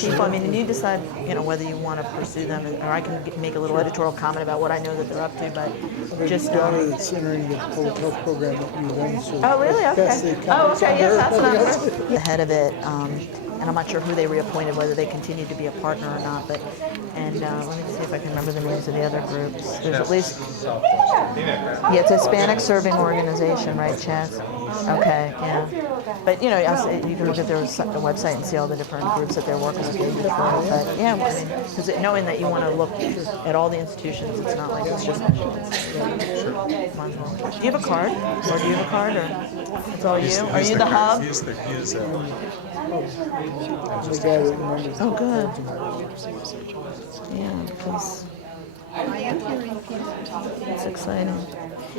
people. I mean, and you decide, whether you want to pursue them, or I can make a little editorial comment about what I know that they're up to. But just daughter that's entering the public health program at U of M. So oh, really? Okay. Oh, okay. Yes, that's not the head of it. And I'm not sure who they reappointed, whether they continue to be a partner or not. But let me see if I can remember the names of the other groups. There's at least it's a Hispanic serving organization, right, Chaz? Okay, yeah. But you can look at their website and see all the different groups that they're working with. But yeah, because knowing that you want to look at all the institutions, it's not like it's just. Do you have a card, or do you have a card, or it's all you? Are you the hub? Oh, good. Yeah, because it's exciting.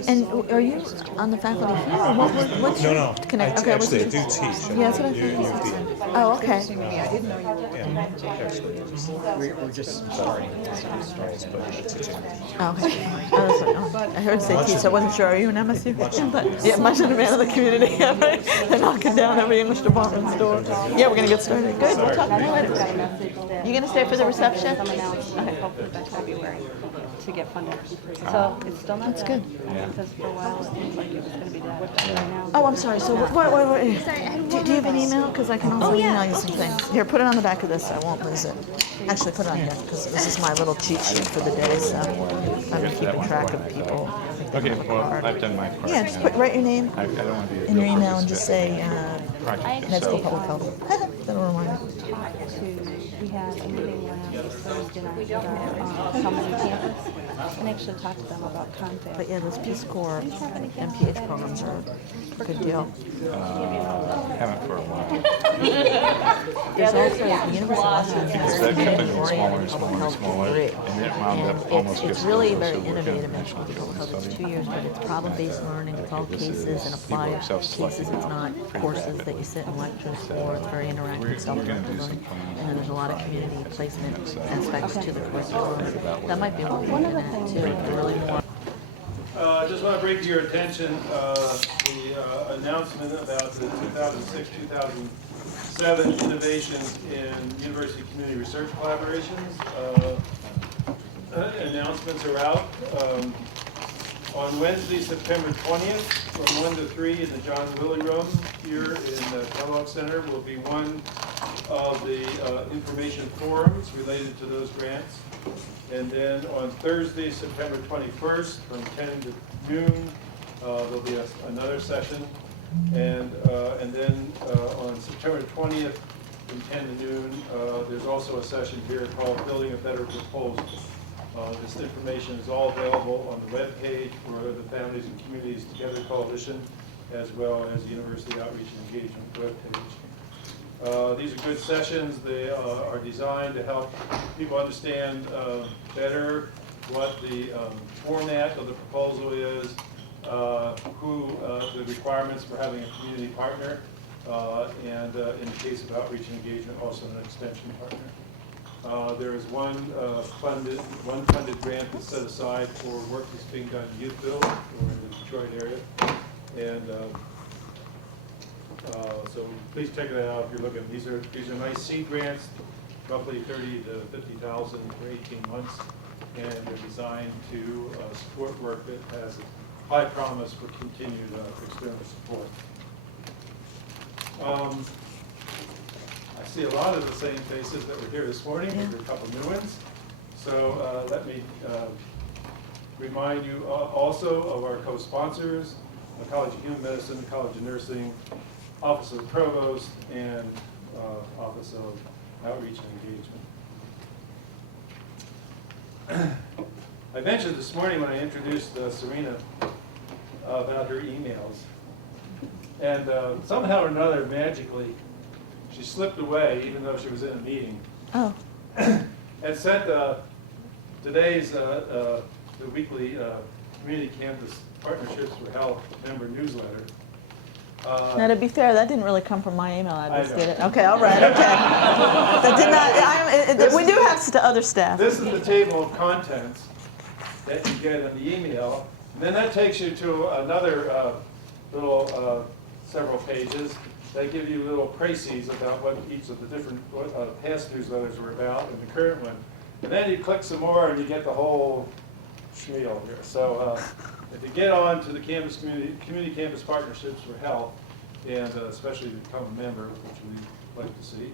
And are you on the faculty here? Or what's No, your connect? I do teach. Yeah, that's what I think. Oh, okay. We're just starting. Oh, okay. I heard say teach, so I wasn't sure. Are you an MSU? But yeah, much of the man of the community. They're knocking down every English department's door. Yeah, we're gonna get started. Good. We'll talk to you later. You gonna stay for the reception? Okay. Hopefully by February to get funded. So it's still not. That's good. Because for a while it seemed like it was going to be dead. Right now. Oh, I'm sorry. So wait. Do you have an email? Because I can also email you some things. Here, put it on the back of this so I won't lose it. Actually, put it on here because this is my little cheat sheet for the day. So I've been keeping track of people. Okay, well, I've done my part. Yeah, just write your name I don't want to be in your email and just say project. Med School Public Health. That'll remind me. We had a meeting last Thursday night with someone on campus and actually talked to them about contact. But yeah, those Peace Corps MPH programs are a good deal. Haven't for a while. There's also the University of Washington has That kept community getting smaller oriented and public smaller and health smaller, degree. and it wound up And almost it's just really close very to working innovative in national public health. It's study. 2 years, but it's problem-based learning. It's all cases and applied cases. It's not courses that you sit in lectures for. It's very interactive, self-directed learning. And then there's a lot of community placement aspects to the curriculum. That might be what we're looking at too. Really more. I just want to bring to your attention the announcement about the 2006-2007 innovations in university community research collaborations. Announcements are out. On Wednesday, September 20th, from 1 to 3 in the John Willie Room here in the Kellogg Center will be one of the information forums related to those grants. And then on Thursday, September 21st, from 10 to noon, there'll be another session. And then on September 20th, from 10 to noon, there's also a session here called Building a Better Proposal. This information is all available on the webpage for the Families and Communities Together Coalition, as well as the University Outreach and Engagement webpage. These are good sessions. They are designed to help people understand better what the format of the proposal is, the requirements for having a community partner, and in the case of outreach and engagement, also an extension partner. There is one funded grant that's set aside for work that's being done in Youthville or in the Detroit area, and so please check it out if you're looking. These are nice seed grants, roughly $30,000 to $50,000 for 18 months, and they're designed to support work that has a high promise for continued external support. I see a lot of the same faces that were here this morning. There are a couple new ones. So let me remind you also of our co-sponsors, the College of Human Medicine, College of Nursing, Office of the Provost, and Office of Outreach and Engagement. I mentioned this morning when I introduced Sarena about her emails. And somehow or another, magically, she slipped away, even though she was in a meeting. Oh. And sent today's the weekly Community Campus Partnerships for Health member newsletter. Now, to be fair, that didn't really come from my email address, I know. did it? Okay, all right, okay. That did not. We do have other staff. This is the table of contents that you get in the email. And then that takes you to another little several pages. they give you little précises about what each of the different past newsletters were about and the current one. And then you click some more and you get the whole spiel here. So if you get on to the Community Campus Partnerships for Health, and especially to become a member, which we like to see,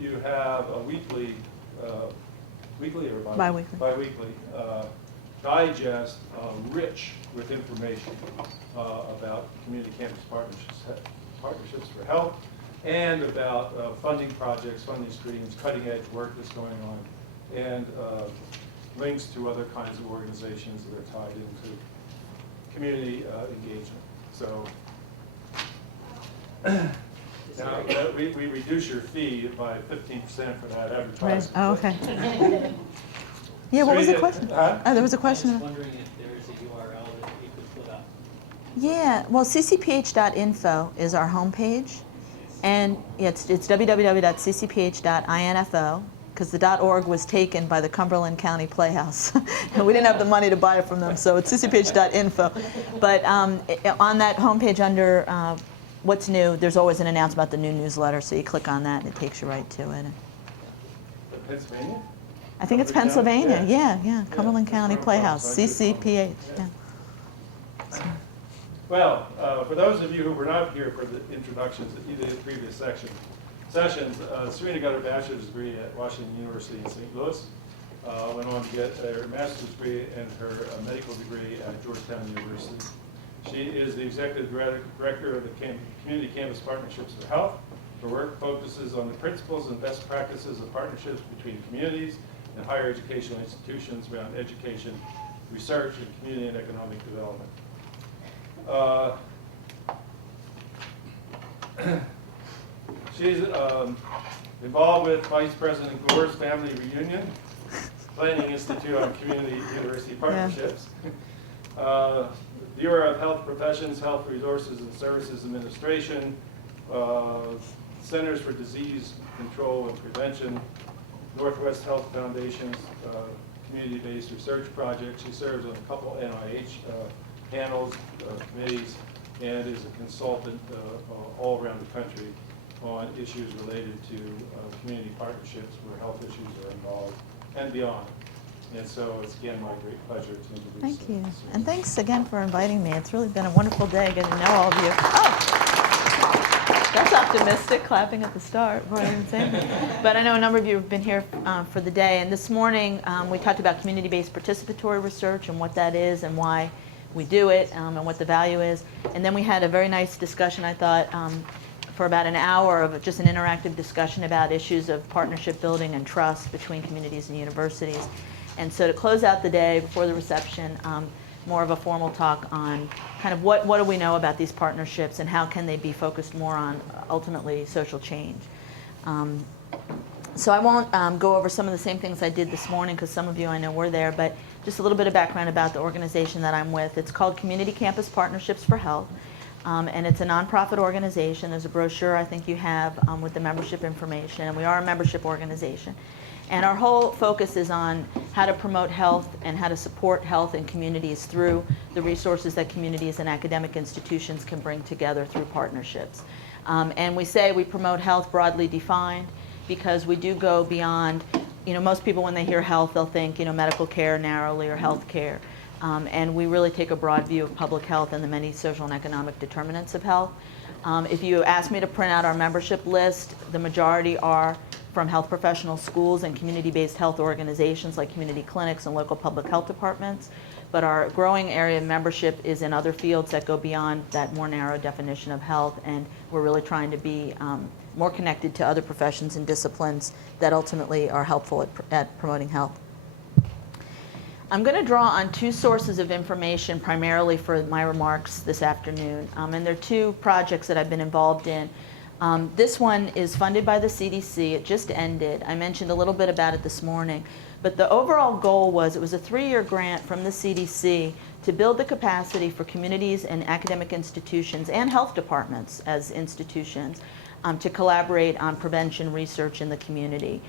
you have a weekly or bi-weekly digest rich with information about community campus partnerships for health, and about funding projects, funding streams, cutting edge work that's going on, and links to other kinds of organizations that are tied into community engagement. So now we reduce your fee by 15% for that advertising. Oh, okay. Yeah, what was the question? There was a question. I was wondering if there is a URL that you could put up. Yeah, well, ccph.info is our homepage, and it's www.ccph.info, because the .org was taken by the Cumberland County Playhouse, and we didn't have the money to buy it from them, so it's ccph.info. But on that homepage under what's new, there's always an announcement about the new newsletter, so you click on that and it takes you right to it. Pennsylvania? I think it's Pennsylvania, yeah, Cumberland County Playhouse, CCPH, yeah. Well, for those of you who were not here for the introductions at either of the previous sessions, Serena got her bachelor's degree at Washington University in St. Louis, went on to get her master's degree and her medical degree at Georgetown University. She is the executive director of the Community Campus Partnerships for Health. Her work focuses on the principles and best practices of partnerships between communities and higher educational institutions around education, research, and community and economic development. She's involved with Vice President Gore's Family Reunion, Planning Institute on Community University Partnerships, Bureau of Health Professions, Health Resources and Services Administration, Centers for Disease Control and Prevention, Northwest Health Foundation's community-based research project. She serves on a couple NIH panels, committees, and is a consultant all around the country on issues related to community partnerships where health issues are involved and beyond. And so it's again my great pleasure to introduce Thank you. Serena. And thanks again for inviting me. It's really been a wonderful day getting to know all of you. Oh, that's optimistic, clapping at the start before I even say anything. But I know a number of you have been here for the day. And this morning we talked about community-based participatory research and what that is and why we do it and what the value is. And then we had a very nice discussion, I thought, for about an hour of just an interactive discussion about issues of partnership building and trust between communities and universities. And so to close out the day before the reception, more of a formal talk on kind of what do we know about these partnerships and how can they be focused more on ultimately social change. So I won't go over some of the same things I did this morning because some of you I know were there, but just a little bit of background about the organization that I'm with. It's called Community Campus Partnerships for Health, and it's a nonprofit organization. There's a brochure I think you have with the membership information, and we are a membership organization. And our whole focus is on how to promote health and how to support health in communities through the resources that communities and academic institutions can bring together through partnerships. And we say we promote health broadly defined because we do go beyond, most people when they hear health, they'll think, medical care narrowly or health care. And we really take a broad view of public health and the many social and economic determinants of health. If you ask me to print out our membership list, the majority are from health professional schools and community-based health organizations like community clinics and local public health departments. But our growing area of membership is in other fields that go beyond that more narrow definition of health, and we're really trying to be more connected to other professions and disciplines that ultimately are helpful at promoting health. I'm going to draw on two sources of information primarily for my remarks this afternoon, and there are two projects that I've been involved in. This one is funded by the CDC. It just ended. I mentioned a little bit about it this morning. But the overall goal was it was a 3-year grant from the CDC to build the capacity for communities and academic institutions and health departments as institutions to collaborate on prevention research in the community.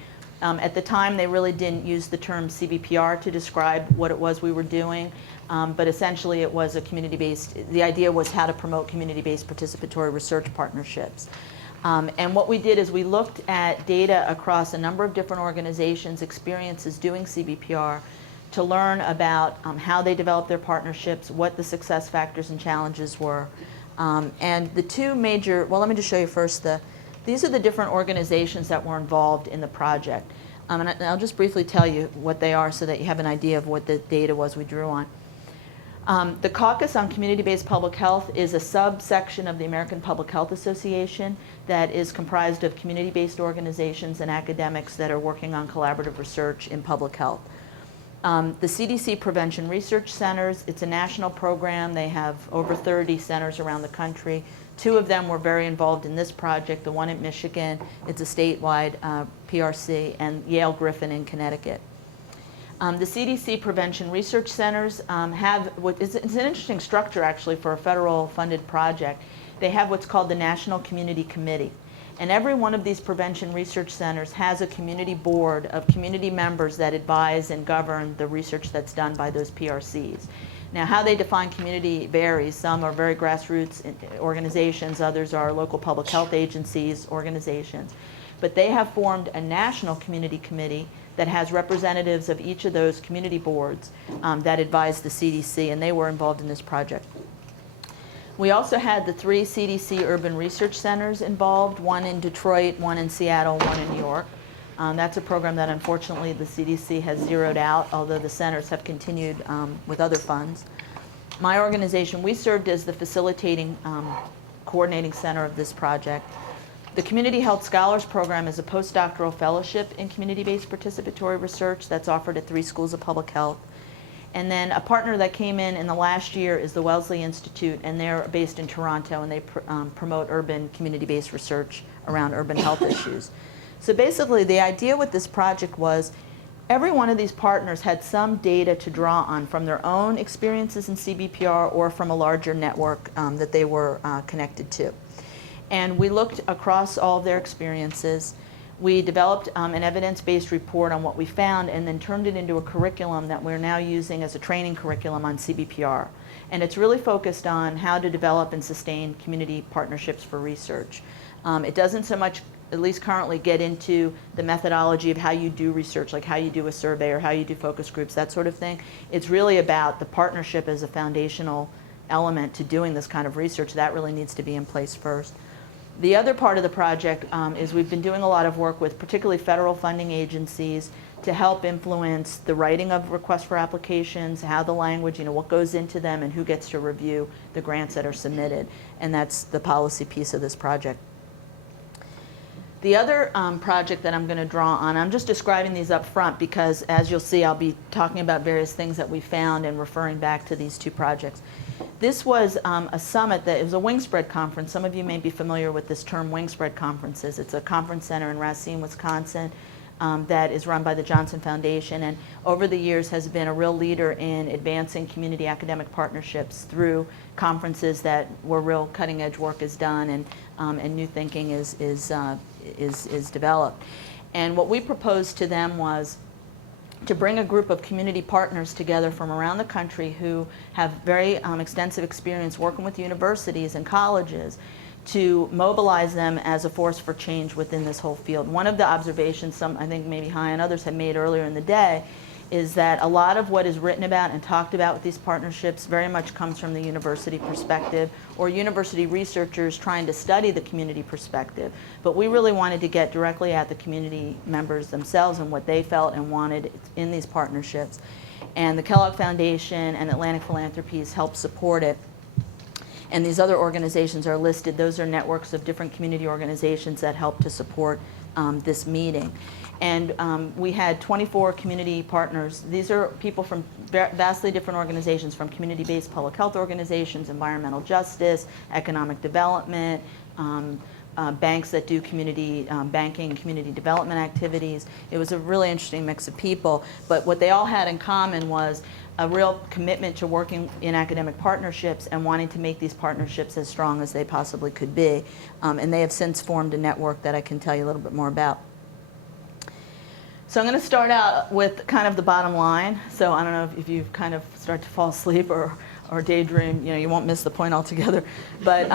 At the time, they really didn't use the term CBPR to describe what it was we were doing, but essentially it was a community-based, the idea was how to promote community-based participatory research partnerships. And what we did is we looked at data across a number of different organizations' experiences doing CBPR to learn about how they developed their partnerships, what the success factors and challenges were. And the two major, well, let me just show you first these are the different organizations that were involved in the project. And I'll just briefly tell you what they are so that you have an idea of what the data was we drew on. The Caucus on Community-Based Public Health is a subsection of the American Public Health Association that is comprised of community-based organizations and academics that are working on collaborative research in public health. The CDC Prevention Research Centers, it's a national program. They have over 30 centers around the country. 2 of them were very involved in this project. The one in Michigan, it's a statewide PRC, and Yale Griffin in Connecticut. The CDC Prevention Research Centers it's an interesting structure actually for a federal funded project. They have what's called the National Community Committee. And every one of these prevention research centers has a community board of community members that advise and govern the research that's done by those PRCs. Now, how they define community varies. Some are very grassroots organizations, others are local public health agencies, organizations. But they have formed a national community committee that has representatives of each of those community boards that advise the CDC, and they were involved in this project. We also had the 3 CDC urban research centers involved, one in Detroit, one in Seattle, one in New York. That's a program that unfortunately the CDC has zeroed out, although the centers have continued with other funds. My organization, we served as the facilitating coordinating center of this project. The Community Health Scholars Program is a postdoctoral fellowship in community-based participatory research that's offered at 3 schools of public health. And then a partner that came in the last year is the Wellesley Institute, and they're based in Toronto, and they promote urban community-based research around urban health issues. So basically, the idea with this project was every one of these partners had some data to draw on from their own experiences in CBPR or from a larger network that they were connected to. And we looked across all of their experiences. We developed an evidence-based report on what we found and then turned it into a curriculum that we're now using as a training curriculum on CBPR. And it's really focused on how to develop and sustain community partnerships for research. It doesn't so much, at least currently, get into the methodology of how you do research, like how you do a survey or how you do focus groups, that sort of thing. It's really about the partnership as a foundational element to doing this kind of research. That really needs to be in place first. The other part of the project is we've been doing a lot of work with particularly federal funding agencies to help influence the writing of requests for applications, how the language, what goes into them, and who gets to review the grants that are submitted. And that's the policy piece of this project. The other project that I'm going to draw on, I'm just describing these up front because, as you'll see, I'll be talking about various things that we found and referring back to these 2 projects. This was a summit it was a Wingspread conference. Some of you may be familiar with this term, Wingspread conferences. It's a conference center in Racine, Wisconsin, that is run by the Johnson Foundation, and over the years has been a real leader in advancing community academic partnerships through conferences where real cutting-edge work is done and new thinking is developed. And what we proposed to them was to bring a group of community partners together from around the country who have very extensive experience working with universities and colleges to mobilize them as a force for change within this whole field. One of the observations some, I think maybe Hai and others had made earlier in the day, is that a lot of what is written about and talked about with these partnerships very much comes from the university perspective or university researchers trying to study the community perspective. But we really wanted to get directly at the community members themselves and what they felt and wanted in these partnerships. And the Kellogg Foundation and Atlantic Philanthropies help support it. And these other organizations are listed. Those are networks of different community organizations that help to support this meeting. And we had 24 community partners. These are people from vastly different organizations, from community-based public health organizations, environmental justice, economic development, banks that do community banking and community development activities. It was a really interesting mix of people. But what they all had in common was a real commitment to working in academic partnerships and wanting to make these partnerships as strong as they possibly could be. And they have since formed a network that I can tell you a little bit more about. So I'm going to start out with kind of the bottom line. So I don't know if you kind of start to fall asleep or daydream, you won't miss the point altogether. But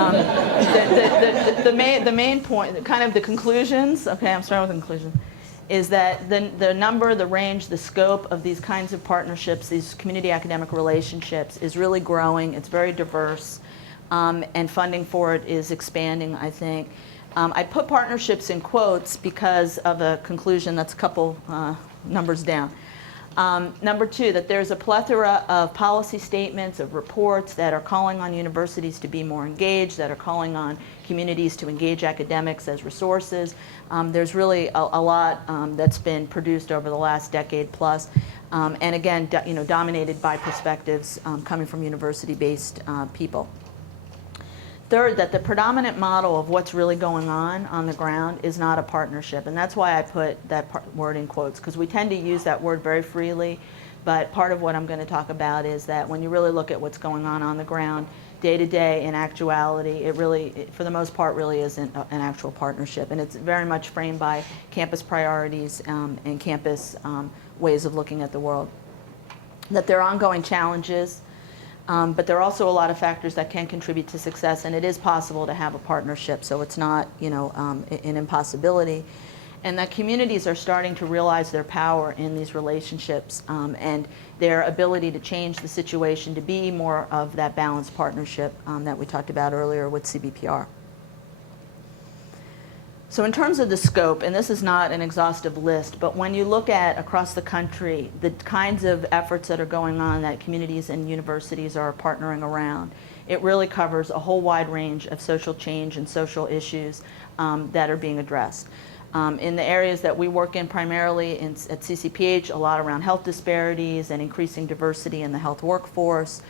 the main point, kind of the conclusions, okay, I'm starting with the conclusion, is that the number, the range, the scope of these kinds of partnerships, these community academic relationships is really growing. It's very diverse, and funding for it is expanding, I think. I put partnerships in quotes because of a conclusion that's a couple numbers down. Number two, that there's a plethora of policy statements, of reports that are calling on universities to be more engaged, that are calling on communities to engage academics as resources. There's really a lot that's been produced over the last decade plus, and again, dominated by perspectives coming from university-based people. Third, that the predominant model of what's really going on the ground is not a partnership. And that's why I put that word in quotes, because we tend to use that word very freely. But part of what I'm going to talk about is that when you really look at what's going on the ground, day to day, in actuality, it for the most part, really isn't an actual partnership. And it's very much framed by campus priorities and campus ways of looking at the world. That there are ongoing challenges. But there are also a lot of factors that can contribute to success, and it is possible to have a partnership, so it's not, an impossibility. And that communities are starting to realize their power in these relationships and their ability to change the situation to be more of that balanced partnership that we talked about earlier with CBPR. So in terms of the scope, and this is not an exhaustive list, but when you look at across the country, the kinds of efforts that are going on that communities and universities are partnering around, it really covers a whole wide range of social change and social issues that are being addressed. In the areas that we work in primarily at CCPH, a lot around health disparities and increasing diversity in the health workforce,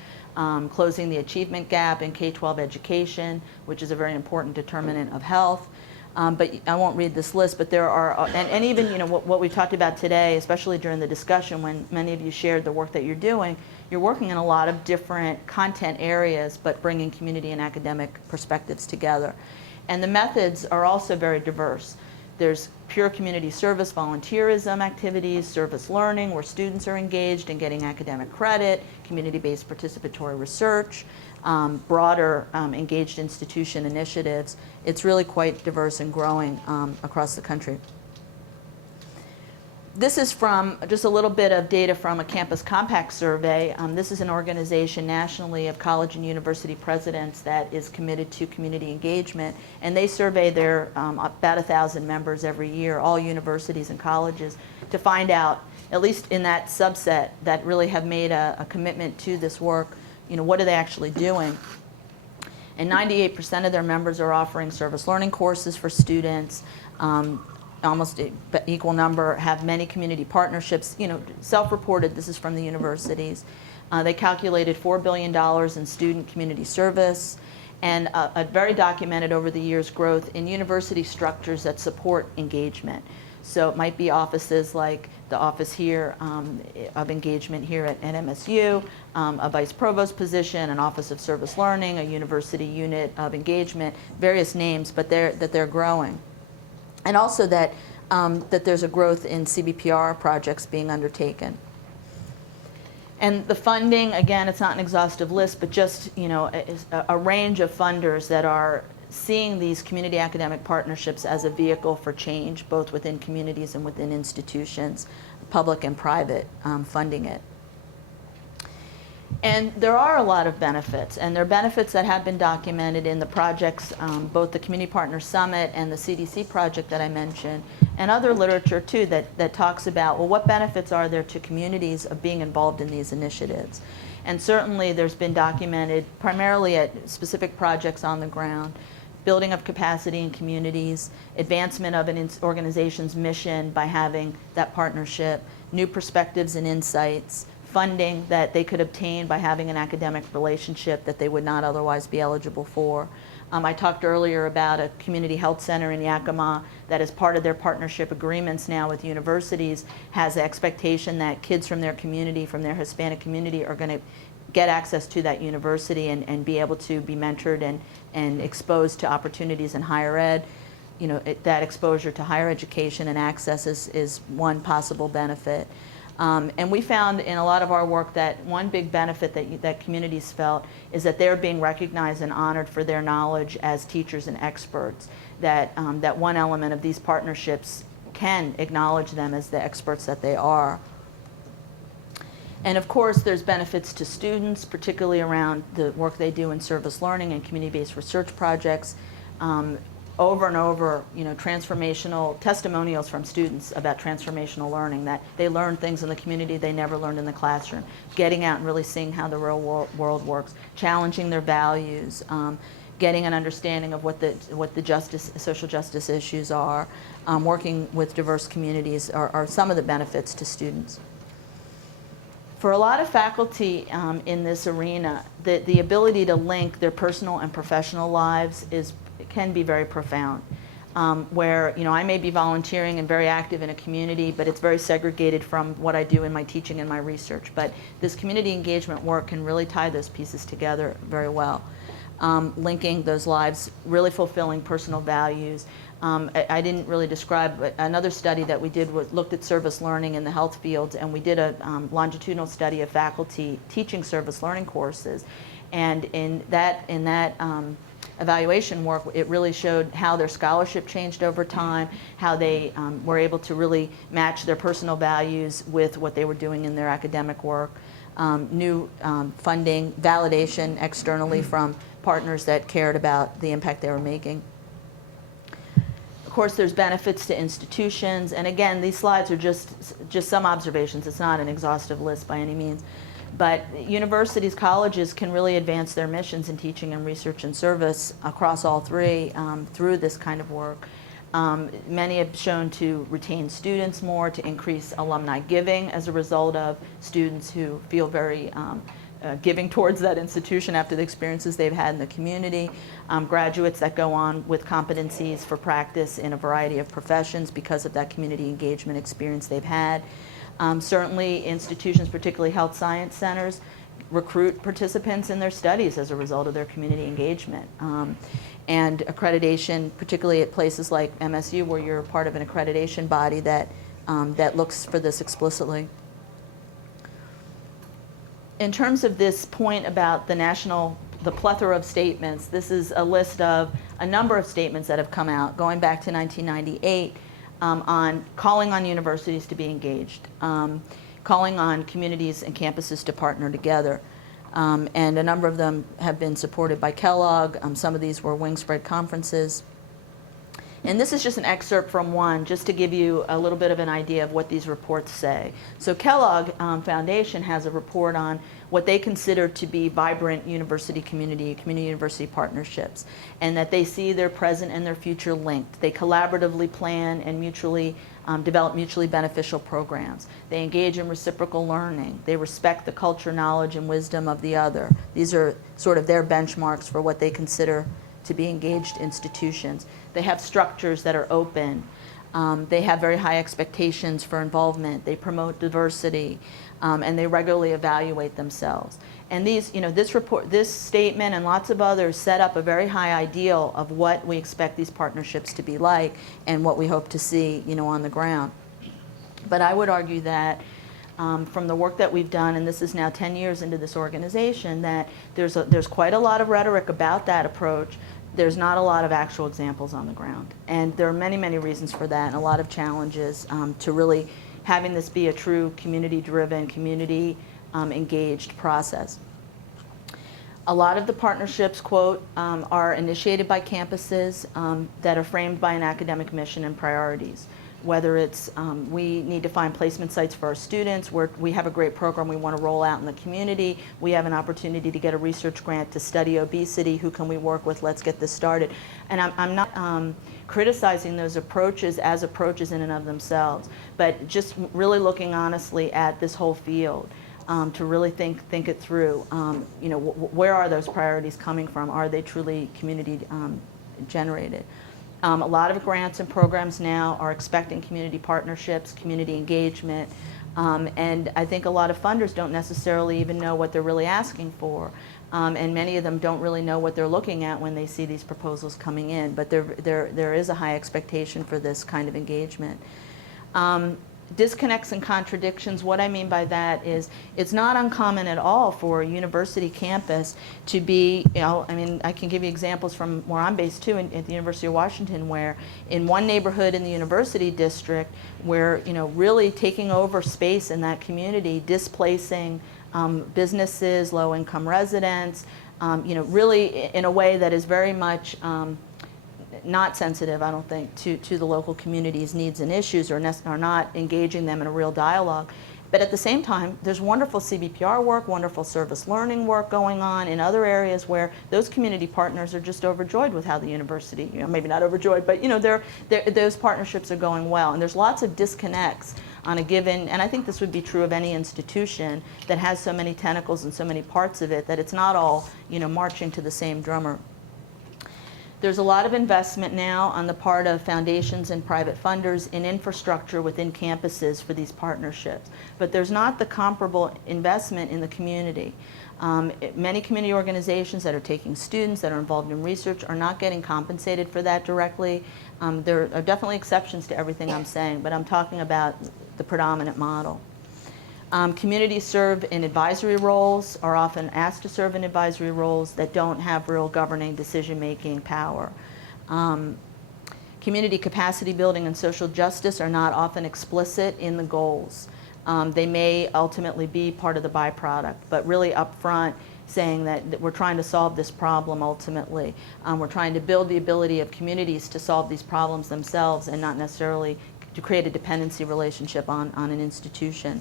closing the achievement gap in K-12 education, which is a very important determinant of health. But I won't read this list, but there are, and even what we've talked about today, especially during the discussion when many of you shared the work that you're doing, you're working in a lot of different content areas, but bringing community and academic perspectives together. And the methods are also very diverse. There's pure community service, volunteerism activities, service learning, where students are engaged in getting academic credit, community-based participatory research, broader engaged institution initiatives. It's really quite diverse and growing across the country. This is from just a little bit of data from a Campus Compact survey. This is an organization nationally of college and university presidents that is committed to community engagement, and they survey their about 1,000 members every year, all universities and colleges, to find out, at least in that subset that really have made a commitment to this work, what are they actually doing? And 98% of their members are offering service learning courses for students. Almost an equal number have many community partnerships. Self-reported, this is from the universities. They calculated $4 billion in student community service, and a very documented over the years growth in university structures that support engagement. So it might be offices like the office here of engagement here at MSU, a vice provost position, an office of service learning, a university unit of engagement, various names, but they're growing. And also that there's a growth in CBPR projects being undertaken. And the funding, again, it's not an exhaustive list, but just a range of funders that are seeing these community academic partnerships as a vehicle for change, both within communities and within institutions, public and private, funding it. And there are a lot of benefits, and there are benefits that have been documented in the projects, both the Community Partners Summit and the CDC project that I mentioned, and other literature too that talks about, well, what benefits are there to communities of being involved in these initiatives? And certainly there's been documented primarily at specific projects on the ground, building of capacity in communities, advancement of an organization's mission by having that partnership, new perspectives and insights, funding that they could obtain by having an academic relationship that they would not otherwise be eligible for. I talked earlier about a community health center in Yakima that, as part of their partnership agreements now with universities, has the expectation that kids from their community, from their Hispanic community, are going to get access to that university and be able to be mentored and exposed to opportunities in higher ed. that exposure to higher education and access is one possible benefit. And we found in a lot of our work that one big benefit that communities felt is that they're being recognized and honored for their knowledge as teachers and experts, that one element of these partnerships can acknowledge them as the experts that they are. And of course, there's benefits to students, particularly around the work they do in service learning and community-based research projects. Over and over, transformational testimonials from students about transformational learning, that they learn things in the community they never learned in the classroom, getting out and really seeing how the real world works, challenging their values, getting an understanding of what the social justice issues are, working with diverse communities are some of the benefits to students. For a lot of faculty in this arena, the ability to link their personal and professional lives can be very profound. Where I may be volunteering and very active in a community, but it's very segregated from what I do in my teaching and my research. But this community engagement work can really tie those pieces together very well. Linking those lives, really fulfilling personal values. I didn't really describe, but another study that we did looked at service learning in the health fields, and we did a longitudinal study of faculty teaching service learning courses. And in that evaluation work, it really showed how their scholarship changed over time, how they were able to really match their personal values with what they were doing in their academic work. New funding, validation externally from partners that cared about the impact they were making. Of course, there's benefits to institutions, and again, these slides are just some observations. It's not an exhaustive list by any means. But universities, colleges can really advance their missions in teaching and research and service across all three through this kind of work. Many have shown to retain students more, to increase alumni giving as a result of students who feel very giving towards that institution after the experiences they've had in the community. Graduates that go on with competencies for practice in a variety of professions because of that community engagement experience they've had. Certainly institutions, particularly health science centers, recruit participants in their studies as a result of their community engagement. And accreditation, particularly at places like MSU, where you're part of an accreditation body that looks for this explicitly. In terms of this point about the plethora of statements, this is a list of a number of statements that have come out going back to 1998 on calling on universities to be engaged, calling on communities and campuses to partner together. And a number of them have been supported by Kellogg. Some of these were wing spread conferences. And this is just an excerpt from one, just to give you a little bit of an idea of what these reports say. So Kellogg Foundation has a report on what they consider to be vibrant university university partnerships, and that they see their present and their future linked. They collaboratively plan and mutually develop mutually beneficial programs. They engage in reciprocal learning. They respect the culture, knowledge, and wisdom of the other. These are sort of their benchmarks for what they consider to be engaged institutions. They have structures that are open. They have very high expectations for involvement. They promote diversity, and they regularly evaluate themselves. And this statement and lots of others set up a very high ideal of what we expect these partnerships to be like and what we hope to see, on the ground. But I would argue that from the work that we've done, and this is now 10 years into this organization, that there's quite a lot of rhetoric about that approach. There's not a lot of actual examples on the ground. And there are many, many reasons for that, and a lot of challenges to really having this be a true community-driven, community-engaged process. A lot of the partnerships, quote, are initiated by campuses that are framed by an academic mission and priorities. Whether it's we need to find placement sites for our students, where we have a great program we want to roll out in the community, we have an opportunity to get a research grant to study obesity, who can we work with, let's get this started. And I'm not criticizing those approaches as approaches in and of themselves, but just really looking honestly at this whole field to really think it through. Where are those priorities coming from? Are they truly community generated? A lot of grants and programs now are expecting community partnerships, community engagement, and I think a lot of funders don't necessarily even know what they're really asking for. and many of them don't really know what they're looking at when they see these proposals coming in, but there is a high expectation for this kind of engagement. Disconnects and contradictions, what I mean by that is it's not uncommon at all for a university campus to be, I mean, I can give you examples from where I'm based too, at the University of Washington, where in one neighborhood in the university district, where, really taking over space in that community, displacing businesses, low-income residents, really in a way that is very much not sensitive, I don't think, to the local community's needs and issues, or not engaging them in a real dialogue. But at the same time, there's wonderful CBPR work, wonderful service learning work going on in other areas where those community partners are just overjoyed with how the university, maybe not overjoyed, but those partnerships are going well. And there's lots of disconnects on a given, and I think this would be true of any institution that has so many tentacles and so many parts of it, that it's not all marching to the same drummer. There's a lot of investment now on the part of foundations and private funders in infrastructure within campuses for these partnerships. But there's not the comparable investment in the community. Many community organizations that are taking students, that are involved in research, are not getting compensated for that directly. There are definitely exceptions to everything I'm saying, but I'm talking about the predominant model. Communities serve in advisory roles, are often asked to serve in advisory roles that don't have real governing decision-making power. Community capacity building and social justice are not often explicit in the goals. They may ultimately be part of the byproduct, but really upfront saying that we're trying to solve this problem ultimately. We're trying to build the ability of communities to solve these problems themselves and not necessarily to create a dependency relationship on an institution.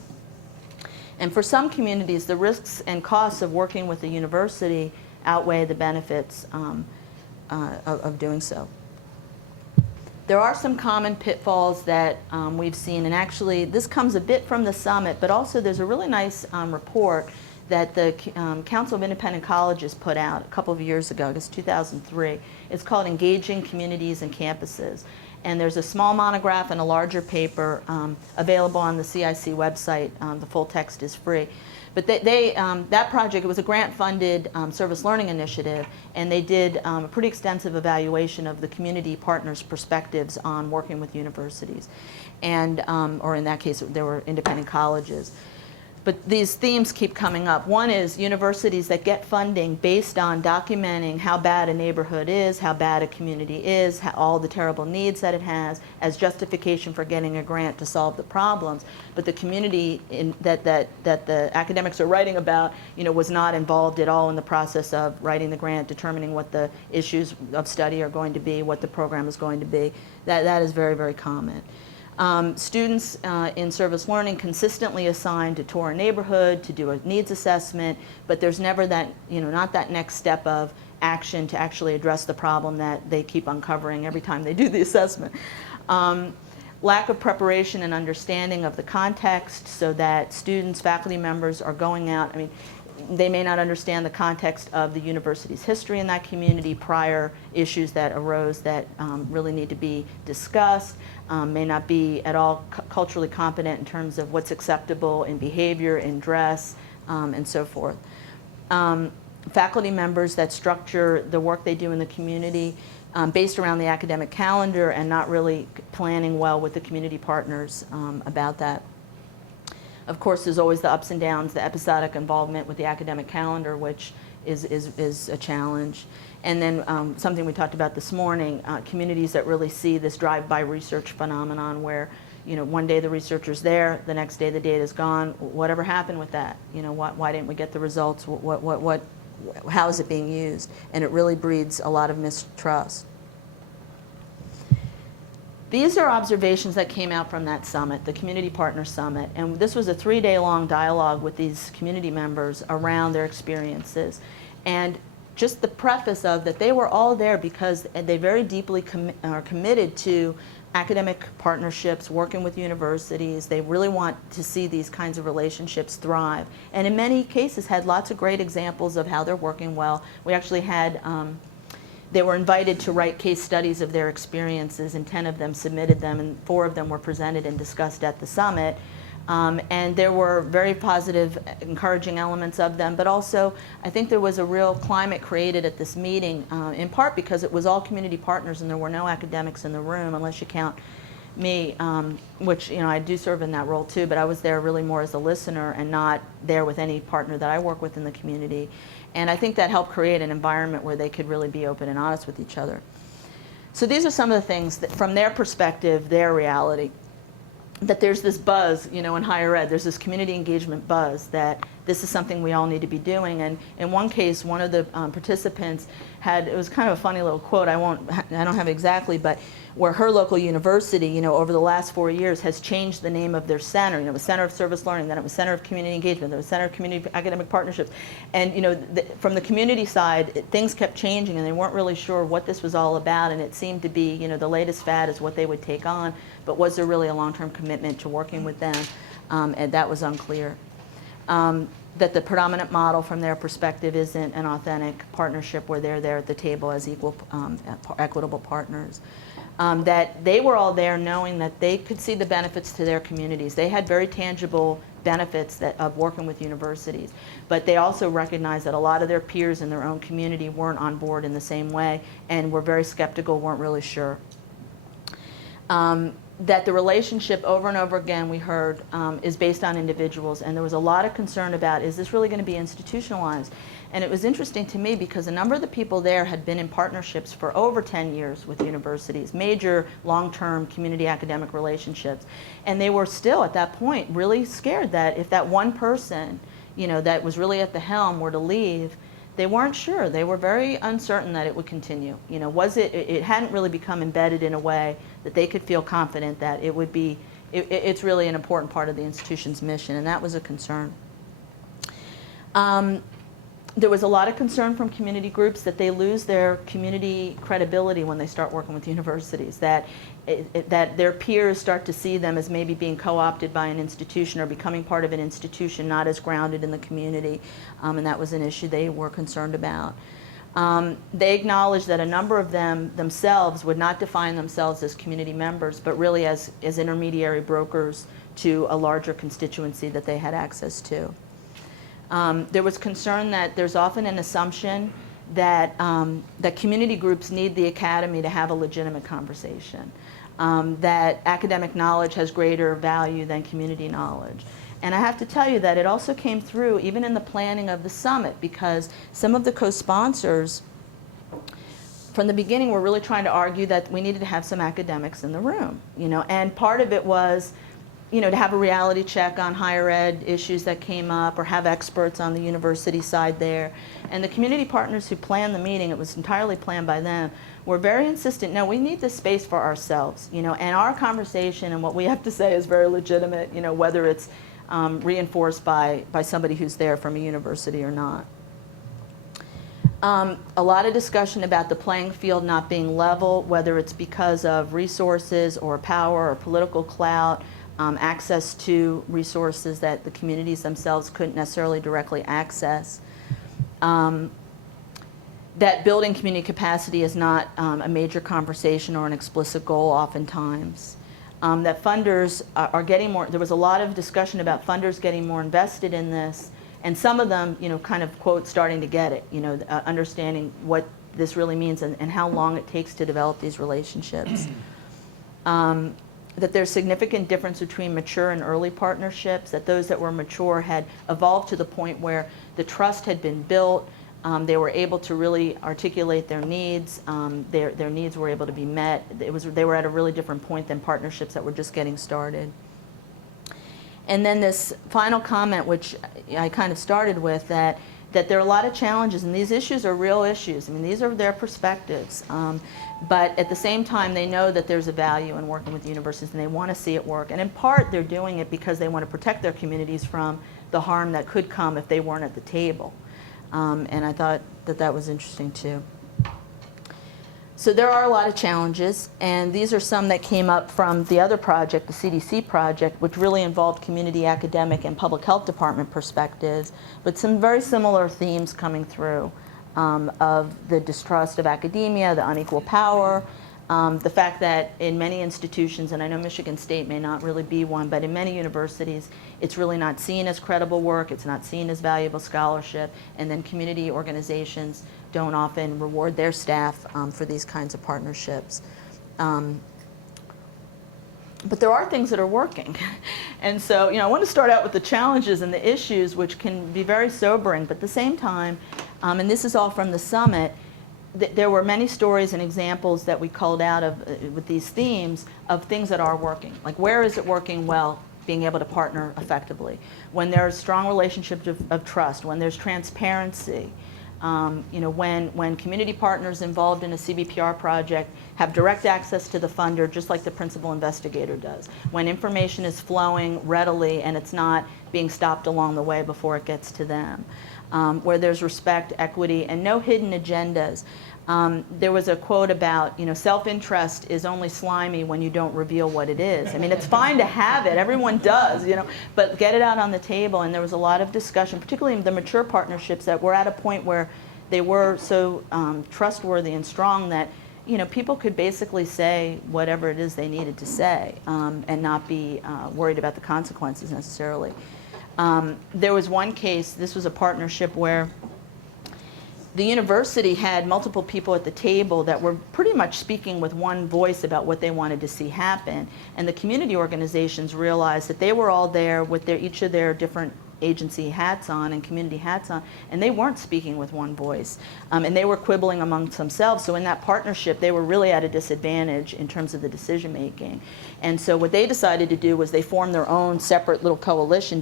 And for some communities, the risks and costs of working with the university outweigh the benefits of doing so. There are some common pitfalls that we've seen, and actually this comes a bit from the summit, but also there's a really nice report that the Council of Independent Colleges put out a couple of years ago, I guess 2003. It's called Engaging Communities and Campuses. And there's a small monograph and a larger paper available on the CIC website. The full text is free. But that project, it was a grant-funded service learning initiative, and they did a pretty extensive evaluation of the community partners' perspectives on working with universities. And, or in that case, there were independent colleges. But these themes keep coming up. One is universities that get funding based on documenting how bad a neighborhood is, how bad a community is, all the terrible needs that it has, as justification for getting a grant to solve the problems. But the community that the academics are writing about, was not involved at all in the process of writing the grant, determining what the issues of study are going to be, what the program is going to be. That is very, very common. Students in service learning consistently assigned to tour a neighborhood, to do a needs assessment, but there's never that, not that next step of action to actually address the problem that they keep uncovering every time they do the assessment. Lack of preparation and understanding of the context, so that students, faculty members are going out, they may not understand the context of the university's history in that community, prior issues that arose that really need to be discussed, may not be at all culturally competent in terms of what's acceptable in behavior, in dress, and so forth. Faculty members that structure the work they do in the community based around the academic calendar and not really planning well with the community partners about that. Of course, there's always the ups and downs, the episodic involvement with the academic calendar, which is a challenge. And then something we talked about this morning, communities that really see this drive-by research phenomenon where, one day the researcher's there, the next day the data's gone. Whatever happened with that? Why didn't we get the results? How is it being used? And it really breeds a lot of mistrust. These are observations that came out from that summit, the Community Partner Summit, and this was a 3-day-long dialogue with these community members around their experiences. And just the preface of that they were all there because they very deeply are committed to academic partnerships, working with universities. They really want to see these kinds of relationships thrive. And in many cases had lots of great examples of how they're working well. We actually had they were invited to write case studies of their experiences, and 10 of them submitted them, and 4 of them were presented and discussed at the summit. And there were very positive, encouraging elements of them, but also I think there was a real climate created at this meeting, in part because it was all community partners and there were no academics in the room, unless you count me, which I do serve in that role too, but I was there really more as a listener and not there with any partner that I work with in the community. And I think that helped create an environment where they could really be open and honest with each other. So these are some of the things that, from their perspective, their reality, that there's this buzz, in higher ed, there's this community engagement buzz that this is something we all need to be doing. And in one case, one of the participants had, it was kind of a funny little quote, I don't have it exactly, but where her local university, over the last 4 years has changed the name of their center. It was Center of Service Learning, then it was Center of Community Engagement, then it was Center of Community Academic Partnerships. And from the community side, things kept changing and they weren't really sure what this was all about, and it seemed to be, the latest fad is what they would take on, but was there really a long-term commitment to working with them? And that was unclear. That the predominant model from their perspective isn't an authentic partnership where they're there at the table as equal, equitable partners. That they were all there knowing that they could see the benefits to their communities. They had very tangible benefits of working with universities, but they also recognized that a lot of their peers in their own community weren't on board in the same way and were very skeptical, weren't really sure. That the relationship over and over again we heard is based on individuals, and there was a lot of concern about, is this really going to be institutionalized? And it was interesting to me because a number of the people there had been in partnerships for over 10 years with universities, major long-term community academic relationships, and they were still at that point really scared that if that one person that was really at the helm were to leave, they weren't sure. They were very uncertain that it would continue. It hadn't really become embedded in a way that they could feel confident that it would be, it's really an important part of the institution's mission, and that was a concern. There was a lot of concern from community groups that they lose their community credibility when they start working with universities, that their peers start to see them as maybe being co-opted by an institution or becoming part of an institution not as grounded in the community, and that was an issue they were concerned about. They acknowledged that a number of them themselves would not define themselves as community members, but really as intermediary brokers to a larger constituency that they had access to. There was concern that there's often an assumption that, that community groups need the academy to have a legitimate conversation, that academic knowledge has greater value than community knowledge. And I have to tell you that it also came through even in the planning of the summit, because some of the co-sponsors from the beginning were really trying to argue that we needed to have some academics in the room, and part of it was to have a reality check on higher ed issues that came up or have experts on the university side there. And the community partners who planned the meeting, it was entirely planned by them, were very insistent, no, we need this space for ourselves, and our conversation and what we have to say is very legitimate, whether it's reinforced by somebody who's there from a university or not. A lot of discussion about the playing field not being level, whether it's because of resources or power or political clout, access to resources that the communities themselves couldn't necessarily directly access. That building community capacity is not a major conversation or an explicit goal oftentimes. That funders are getting more, there was a lot of discussion about funders getting more invested in this, and some of them, kind of, quote, starting to get it, understanding what this really means and how long it takes to develop these relationships. That there's significant difference between mature and early partnerships, that those that were mature had evolved to the point where the trust had been built, they were able to really articulate their needs, their needs were able to be met. They were at a really different point than partnerships that were just getting started. And then this final comment, which I kind of started with, that there are a lot of challenges, and these issues are real issues. I mean, these are their perspectives. But at the same time, they know that there's a value in working with universities, and they want to see it work. And in part, they're doing it because they want to protect their communities from the harm that could come if they weren't at the table. And I thought that was interesting, too. So there are a lot of challenges, and these are some that came up from the other project, the CDC project, which really involved community academic and public health department perspectives, but some very similar themes coming through of the distrust of academia, the unequal power, The fact that in many institutions, and I know Michigan State may not really be one, but in many universities, it's really not seen as credible work, it's not seen as valuable scholarship, and then community organizations don't often reward their staff for these kinds of partnerships. But there are things that are working. And so, I want to start out with the challenges and the issues, which can be very sobering, but at the same time, and this is all from the summit, there were many stories and examples that we culled out of with these themes of things that are working. Like, where is it working well, being able to partner effectively? When there's strong relationships of trust, when there's transparency, when community partners involved in a CBPR project have direct access to the funder, just like the principal investigator does. When information is flowing readily and it's not being stopped along the way before it gets to them. Where there's respect, equity, and no hidden agendas. There was a quote about, self-interest is only slimy when you don't reveal what it is. I mean, it's fine to have it, everyone does, but get it out on the table. And there was a lot of discussion, particularly in the mature partnerships, that were at a point where they were so trustworthy and strong that, people could basically say whatever it is they needed to say and not be worried about the consequences necessarily. There was one case, this was a partnership where the university had multiple people at the table that were pretty much speaking with one voice about what they wanted to see happen. And the community organizations realized that they were all there with each of their different agency hats on and community hats on, and they weren't speaking with one voice. And they were quibbling amongst themselves. So in that partnership, they were really at a disadvantage in terms of the decision making. And so what they decided to do was they formed their own separate little coalition,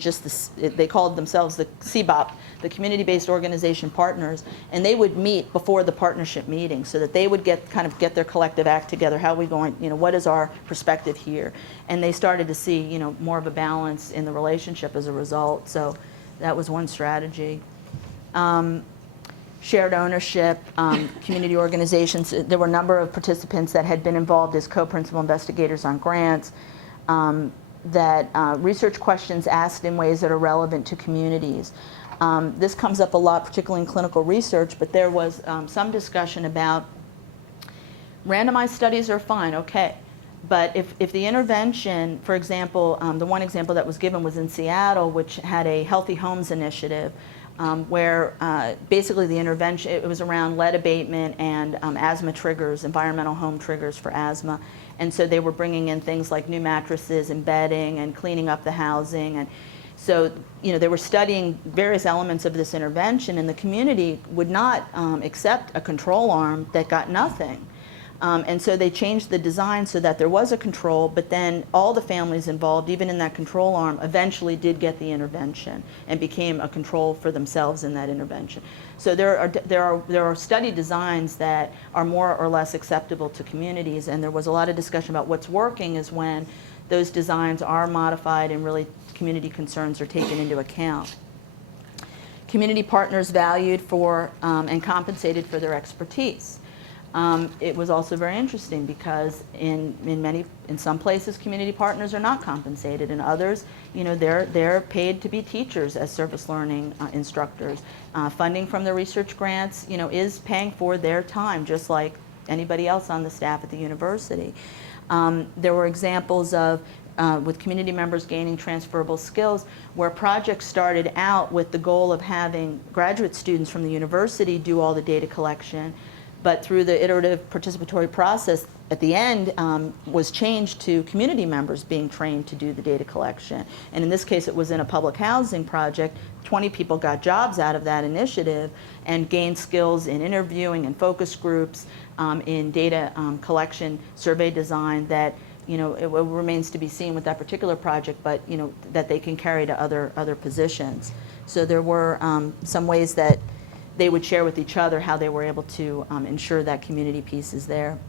they called themselves the CBOP, the Community-Based Organization Partners, and they would meet before the partnership meeting so that they would get their collective act together. How are we going, what is our perspective here? And they started to see, more of a balance in the relationship as a result. So that was one strategy. Shared ownership, community organizations. There were a number of participants that had been involved as co-principal investigators on grants, research questions asked in ways that are relevant to communities. This comes up a lot, particularly in clinical research, but there was some discussion about randomized studies are fine, okay. But if the intervention, for example, the one example that was given was in Seattle, which had a Healthy Homes initiative, where basically the intervention, it was around lead abatement and asthma triggers, environmental home triggers for asthma. And so they were bringing in things like new mattresses and bedding and cleaning up the housing. And so, they were studying various elements of this intervention, and the community would not accept a control arm that got nothing. And so they changed the design so that there was a control, but then all the families involved, even in that control arm, eventually did get the intervention and became a control for themselves in that intervention. So there are study designs that are more or less acceptable to communities, and there was a lot of discussion about what's working is when those designs are modified and really community concerns are taken into account. Community partners valued for and compensated for their expertise. It was also very interesting because in some places community partners are not compensated, and others, they're paid to be teachers as service learning instructors. Funding from the research grants, is paying for their time just like anybody else on the staff at the university. There were examples of with community members gaining transferable skills, where projects started out with the goal of having graduate students from the university do all the data collection, but through the iterative participatory process, at the end was changed to community members being trained to do the data collection. And in this case, it was in a public housing project. 20 people got jobs out of that initiative and gained skills in interviewing and focus groups, in data collection, survey design that, it remains to be seen with that particular project, but, that they can carry to other positions. So there were some ways that they would share with each other how they were able to ensure that community piece is there.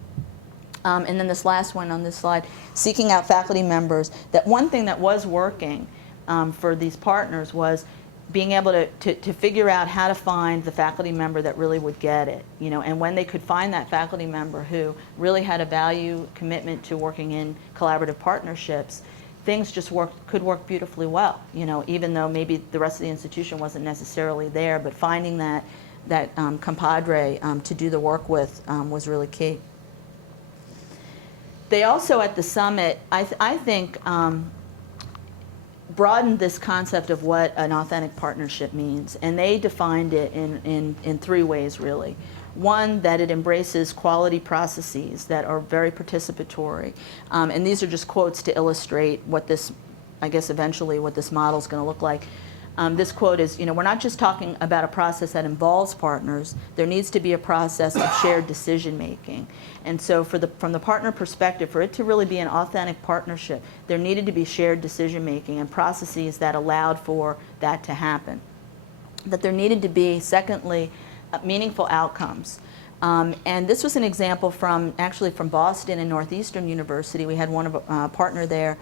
And then this last one on this slide, seeking out faculty members. That one thing that was working for these partners was being able to figure out how to find the faculty member that really would get it, and when they could find that faculty member who really had a value commitment to working in collaborative partnerships, things just could work beautifully well, even though maybe the rest of the institution wasn't necessarily there, but finding that compadre to do the work with was really key. They also at the summit, I think, broadened this concept of what an authentic partnership means, and they defined it in three ways, really. One, that it embraces quality processes that are very participatory, and these are just quotes to illustrate what this, I guess eventually what this model is going to look like. This quote is, we're not just talking about a process that involves partners, there needs to be a process of shared decision making. And so from the partner perspective, for it to really be an authentic partnership, there needed to be shared decision making and processes that allowed for that to happen. That there needed to be, secondly, meaningful outcomes. And this was an example actually from Boston and Northeastern University. We had one partner there.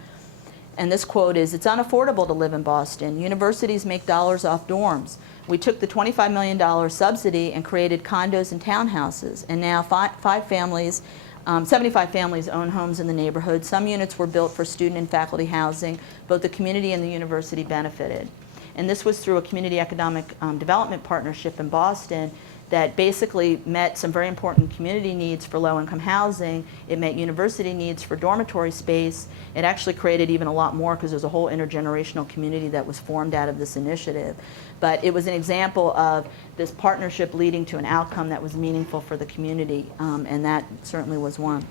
And this quote is, "It's unaffordable to live in Boston. Universities make dollars off dorms. We took the $25 million subsidy and created condos and townhouses. And now 75 families own homes in the neighborhood. Some units were built for student and faculty housing. Both the community and the university benefited." And this was through a community economic development partnership in Boston that basically met some very important community needs for low-income housing. It met university needs for dormitory space. It actually created even a lot more because there's a whole intergenerational community that was formed out of this initiative. But it was an example of this partnership leading to an outcome that was meaningful for the community, and that certainly was one.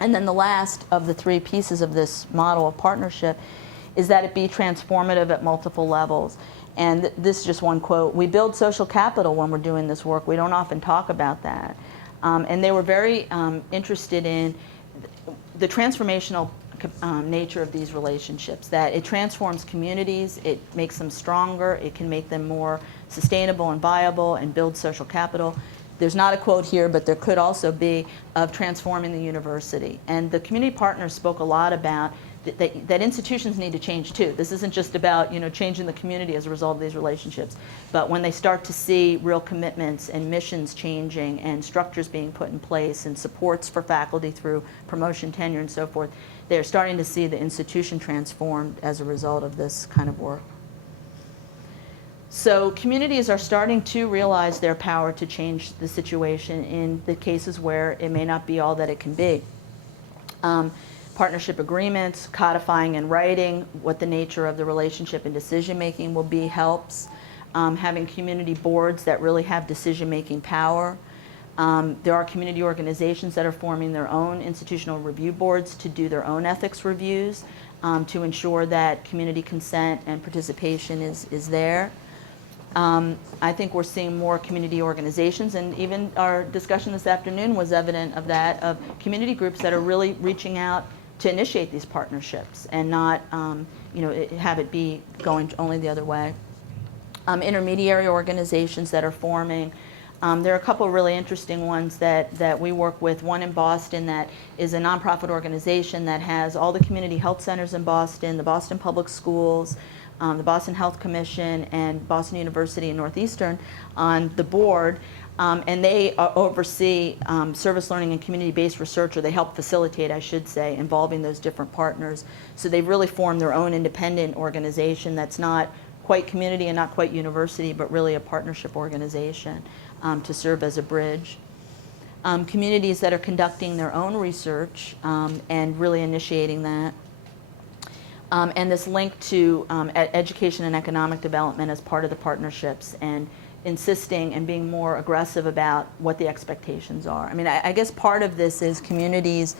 And then the last of the three pieces of this model of partnership is that it be transformative at multiple levels. And this is just one quote: "We build social capital when we're doing this work. We don't often talk about that." And they were very interested in the transformational nature of these relationships, that it transforms communities, it makes them stronger, it can make them more sustainable and viable and build social capital. There's not a quote here, but there could also be of transforming the university. And the community partners spoke a lot about that institutions need to change too. This isn't just about changing the community as a result of these relationships, but when they start to see real commitments and missions changing and structures being put in place and supports for faculty through promotion, tenure, and so forth, they're starting to see the institution transformed as a result of this kind of work. So communities are starting to realize their power to change the situation in the cases where it may not be all that it can be. Partnership agreements, codifying and writing what the nature of the relationship and decision-making will be helps. Having community boards that really have decision-making power. There are community organizations that are forming their own institutional review boards to do their own ethics reviews to ensure that community consent and participation is there. I think we're seeing more community organizations, and even our discussion this afternoon was evident of that, of community groups that are really reaching out to initiate these partnerships and not have it be going only the other way. Intermediary organizations that are forming. There are a couple of really interesting ones that we work with. One in Boston that is a nonprofit organization that has all the community health centers in Boston, the Boston Public Schools, the Boston Health Commission, and Boston University and Northeastern on the board. And they oversee service learning and community-based research, or they help facilitate, I should say, involving those different partners. So they've really formed their own independent organization that's not quite community and not quite university, but really a partnership organization to serve as a bridge. Communities that are conducting their own research and really initiating that. And this link to education and economic development as part of the partnerships, and insisting and being more aggressive about what the expectations are. I mean, I guess part of this is communities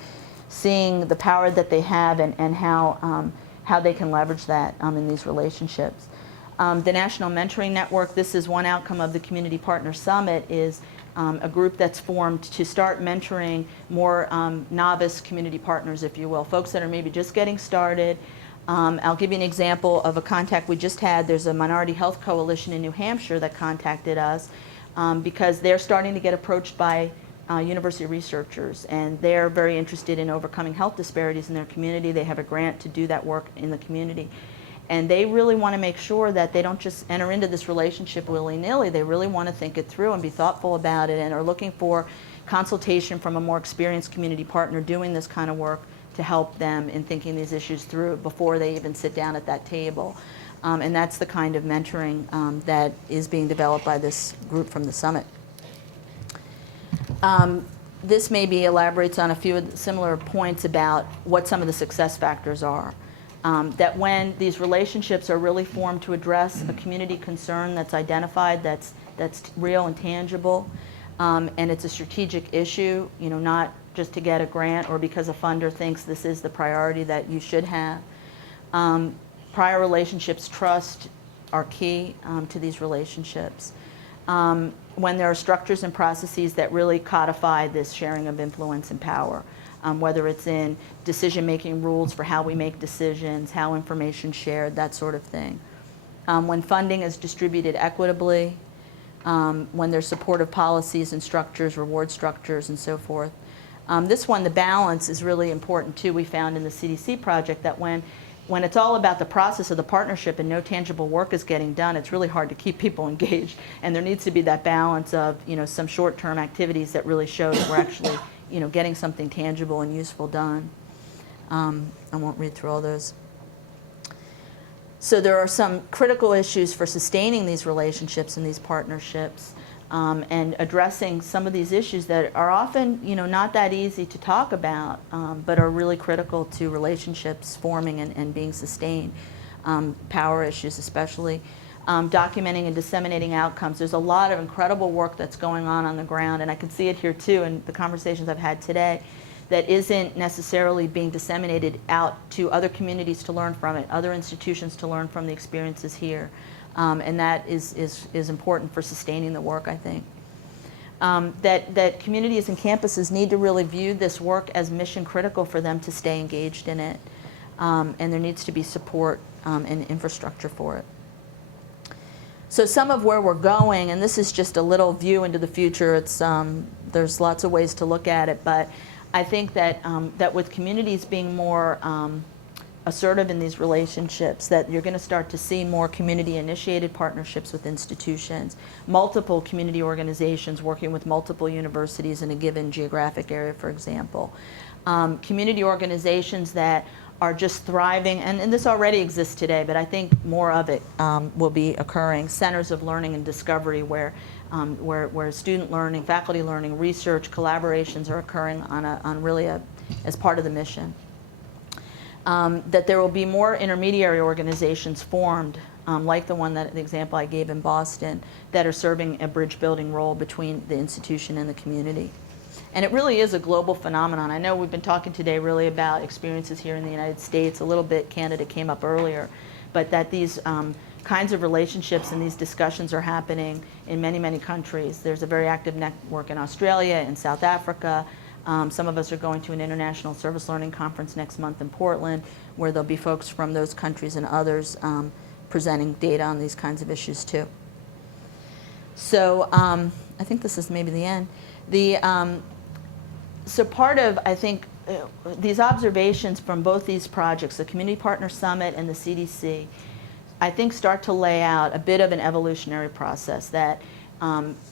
seeing the power that they have and how they can leverage that in these relationships. The National Mentoring Network, this is one outcome of the Community Partner Summit, is a group that's formed to start mentoring more novice community partners, if you will, folks that are maybe just getting started. I'll give you an example of a contact we just had. There's a minority health coalition in New Hampshire that contacted us because they're starting to get approached by university researchers, and they're very interested in overcoming health disparities in their community. They have a grant to do that work in the community. And they really want to make sure that they don't just enter into this relationship willy-nilly. They really want to think it through and be thoughtful about it, and are looking for consultation from a more experienced community partner doing this kind of work to help them in thinking these issues through before they even sit down at that table. And that's the kind of mentoring that is being developed by this group from the summit. this maybe elaborates on a few of the similar points about what some of the success factors are. That when these relationships are really formed to address a community concern that's identified, that's real and tangible, and it's a strategic issue, not just to get a grant or because a funder thinks this is the priority that you should have. Prior relationships, trust are key to these relationships. When there are structures and processes that really codify this sharing of influence and power, whether it's in decision-making rules for how we make decisions, how information shared, that sort of thing. When funding is distributed equitably, when there's supportive policies and structures, reward structures, and so forth. This one, the balance, is really important too. We found in the CDC project that when it's all about the process of the partnership and no tangible work is getting done, it's really hard to keep people engaged. And there needs to be that balance of some short-term activities that really show that we're actually getting something tangible and useful done. I won't read through all those. So there are some critical issues for sustaining these relationships and these partnerships, and addressing some of these issues that are often, not that easy to talk about, but are really critical to relationships forming and being sustained. Power issues especially. Documenting and disseminating outcomes. There's a lot of incredible work that's going on the ground, and I can see it here too in the conversations I've had today, that isn't necessarily being disseminated out to other communities to learn from it, other institutions to learn from the experiences here. And that is important for sustaining the work, I think. That communities and campuses need to really view this work as mission critical for them to stay engaged in it. And there needs to be support and infrastructure for it. So some of where we're going, and this is just a little view into the future, it's, there's lots of ways to look at it, but I think that, that with communities being more assertive in these relationships, that you're going to start to see more community-initiated partnerships with institutions, multiple community organizations working with multiple universities in a given geographic area, for example. Community organizations that are just thriving, and this already exists today, but I think more of it will be occurring. Centers of learning and discovery where student learning, faculty learning, research, collaborations are occurring on really as part of the mission. That there will be more intermediary organizations formed, like the example I gave in Boston, that are serving a bridge building role between the institution and the community. And it really is a global phenomenon. I know we've been talking today really about experiences here in the United States. A little bit Canada came up earlier, but that these kinds of relationships and these discussions are happening in many, many countries. There's a very active network in Australia, in South Africa. Some of us are going to an international service learning conference next month in Portland, where there'll be folks from those countries and others presenting data on these kinds of issues too. So I think this is maybe the end. So part of, I think, these observations from both these projects, the Community Partner Summit and the CDC, I think start to lay out a bit of an evolutionary process that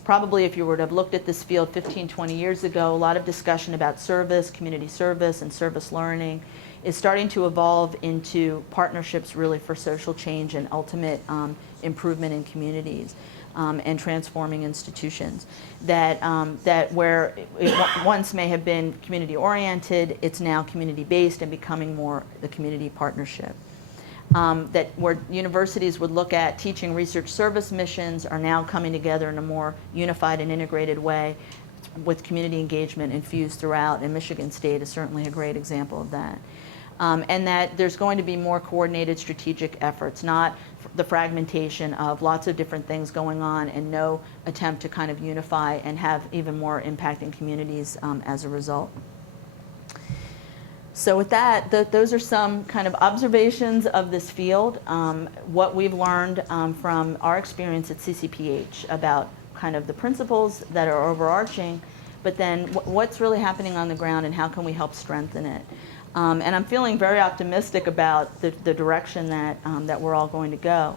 probably if you were to have looked at this field 15, 20 years ago, a lot of discussion about service, community service, and service learning is starting to evolve into partnerships really for social change and ultimate improvement in communities. And transforming institutions. That where it once may have been community-oriented, it's now community-based and becoming more the community partnership. That where universities would look at teaching research service missions are now coming together in a more unified and integrated way with community engagement infused throughout, and Michigan State is certainly a great example of that. And that there's going to be more coordinated strategic efforts, not the fragmentation of lots of different things going on and no attempt to kind of unify and have even more impact in communities as a result. So with that, those are some kind of observations of this field, what we've learned from our experience at CCPH about kind of the principles that are overarching, but then what's really happening on the ground and how can we help strengthen it. And I'm feeling very optimistic about the direction that we're all going to go,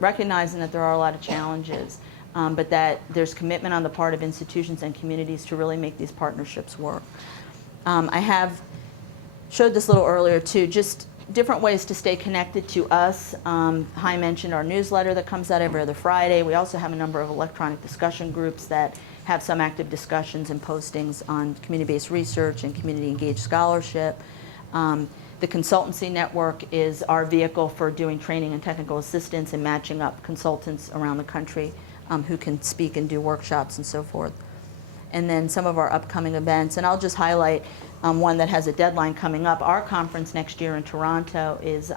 recognizing that there are a lot of challenges, but that there's commitment on the part of institutions and communities to really make these partnerships work. I have showed this a little earlier too, just different ways to stay connected to us. Hy mentioned our newsletter that comes out every other Friday. We also have a number of electronic discussion groups that have some active discussions and postings on community-based research and community-engaged scholarship. The Consultancy Network is our vehicle for doing training and technical assistance and matching up consultants around the country who can speak and do workshops and so forth. And then some of our upcoming events, and I'll just highlight one that has a deadline coming up. Our conference next year in Toronto is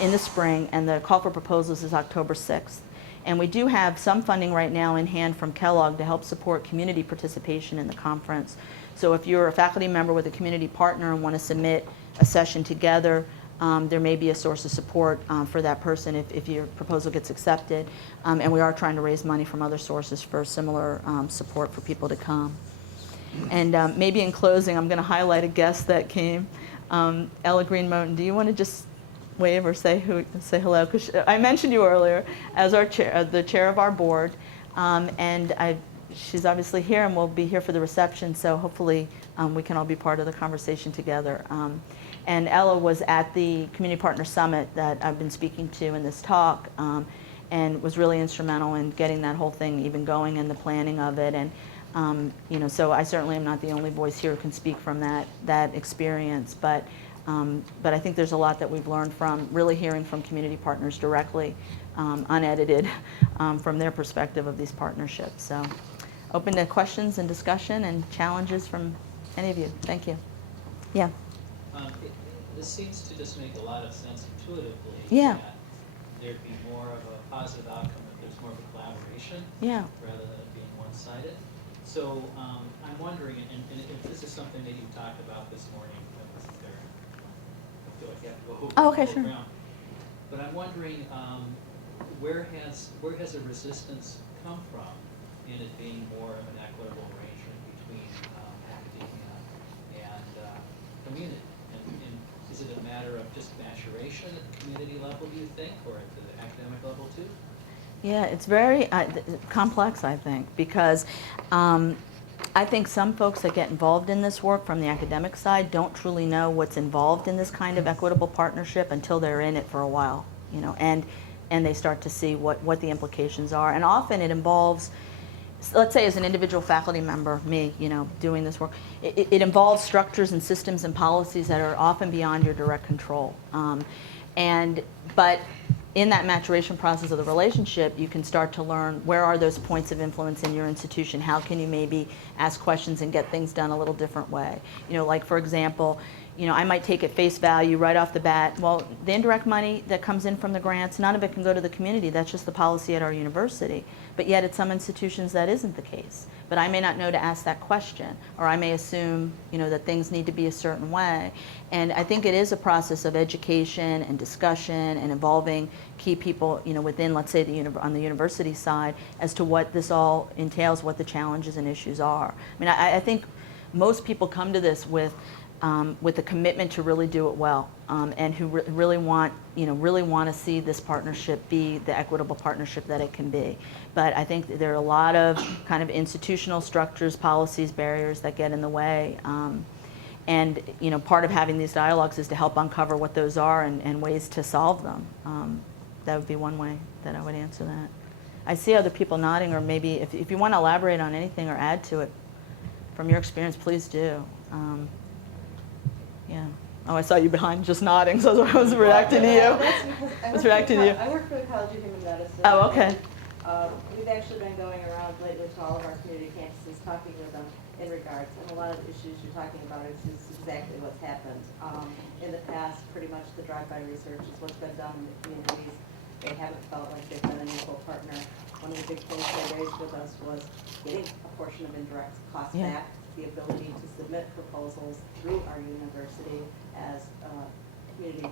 in the spring, and the call for proposals is October 6th. And we do have some funding right now in hand from Kellogg to help support community participation in the conference. So if you're a faculty member with a community partner and want to submit a session together, there may be a source of support for that person if your proposal gets accepted. And we are trying to raise money from other sources for similar support for people to come. And maybe in closing, I'm going to highlight a guest that came. Ella Green-Moten, do you want to just wave or say hello? Because I mentioned you earlier as our chair, the chair of our board, and she's obviously here and will be here for the reception. So hopefully we can all be part of the conversation together. And Ella was at the Community Partner Summit that I've been speaking to in this talk, and was really instrumental in getting that whole thing even going and the planning of it. And you know, so I certainly am not the only voice here who can speak from that experience, but I think there's a lot that we've learned from really hearing from community partners directly, unedited, from their perspective of these partnerships. So open to questions and discussion and challenges from any of you. Thank you. Yeah. This seems to just make a lot of sense intuitively. Yeah. That there'd be more of a positive outcome if there's more of a collaboration. Yeah. Rather than it being one-sided. So I'm wondering, and if this is something that you talked about this morning, I wasn't there. I feel like you have to go over Oh, the okay, whole sure. ground. But I'm wondering, where has the resistance come from in it being more of an equitable arrangement between academia and community? And is it a matter of just maturation at the community level, do you think, or at the academic level too? Yeah, it's very complex, I think, because I think some folks that get involved in this work from the academic side don't truly know what's involved in this kind of equitable partnership until they're in it for a while, you know, and they start to see what the implications are. And often it involves, let's say as an individual faculty member, me, you know, doing this work, it involves structures and systems and policies that are often beyond your direct control. But in that maturation process of the relationship, you can start to learn where are those points of influence in your institution. How can you maybe ask questions and get things done a little different way? You know, like for example, you know, I might take at face value right off the bat, well, the indirect money that comes in from the grants, none of it can go to the community. That's just the policy at our university. But yet at some institutions that isn't the case. But I may not know to ask that question, or I may assume, you know, that things need to be a certain way. And I think it is a process of education and discussion and involving key people, you know, within, let's say, on the university side as to what this all entails, what the challenges and issues are. I mean, I think most people come to this with a commitment to really do it well, and who really want to see this partnership be the equitable partnership that it can be. But I think there are a lot of kind of institutional structures, policies, barriers that get in the way. And you know, part of having these dialogues is to help uncover what those are and ways to solve them. That would be one way that I would answer that. I see other people nodding, or maybe if you want to elaborate on anything or add to it from your experience, please do. Yeah. Oh, I saw you behind just nodding, so I was reacting to you. I was reacting to you. I work for the College of Human Medicine. Oh, okay. We've actually been going around lately to all of our community campuses, talking with them in regards, and a lot of the issues you're talking about is exactly what's happened. In the past, pretty much the drive-by research is what's been done in the communities. They haven't felt like they've been an equal partner. One of the big things they raised with us was getting a portion of indirect costs back, the ability to submit proposals through our university as a community,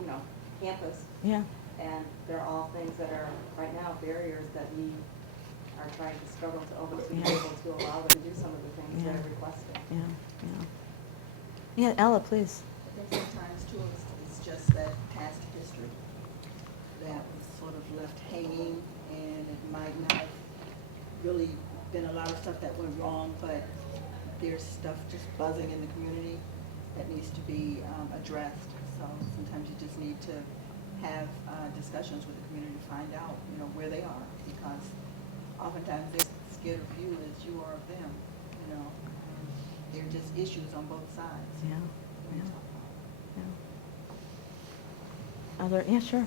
you know, campus. Yeah. And they're all things that are right now barriers that we are trying to struggle to overcome to be able to allow them to do some of the things they're requesting. Yeah, Ella, please. I think sometimes too it's just that past history that was sort of left hanging, and it might not have really been a lot of stuff that went wrong, but there's stuff just buzzing in the community that needs to be addressed. So sometimes you just need to have discussions with the community to find out, where they are, because oftentimes they're as scared of you as you are of them, There are just issues on both sides. Yeah. when you Yeah. talk about it. Yeah. Yeah, sure.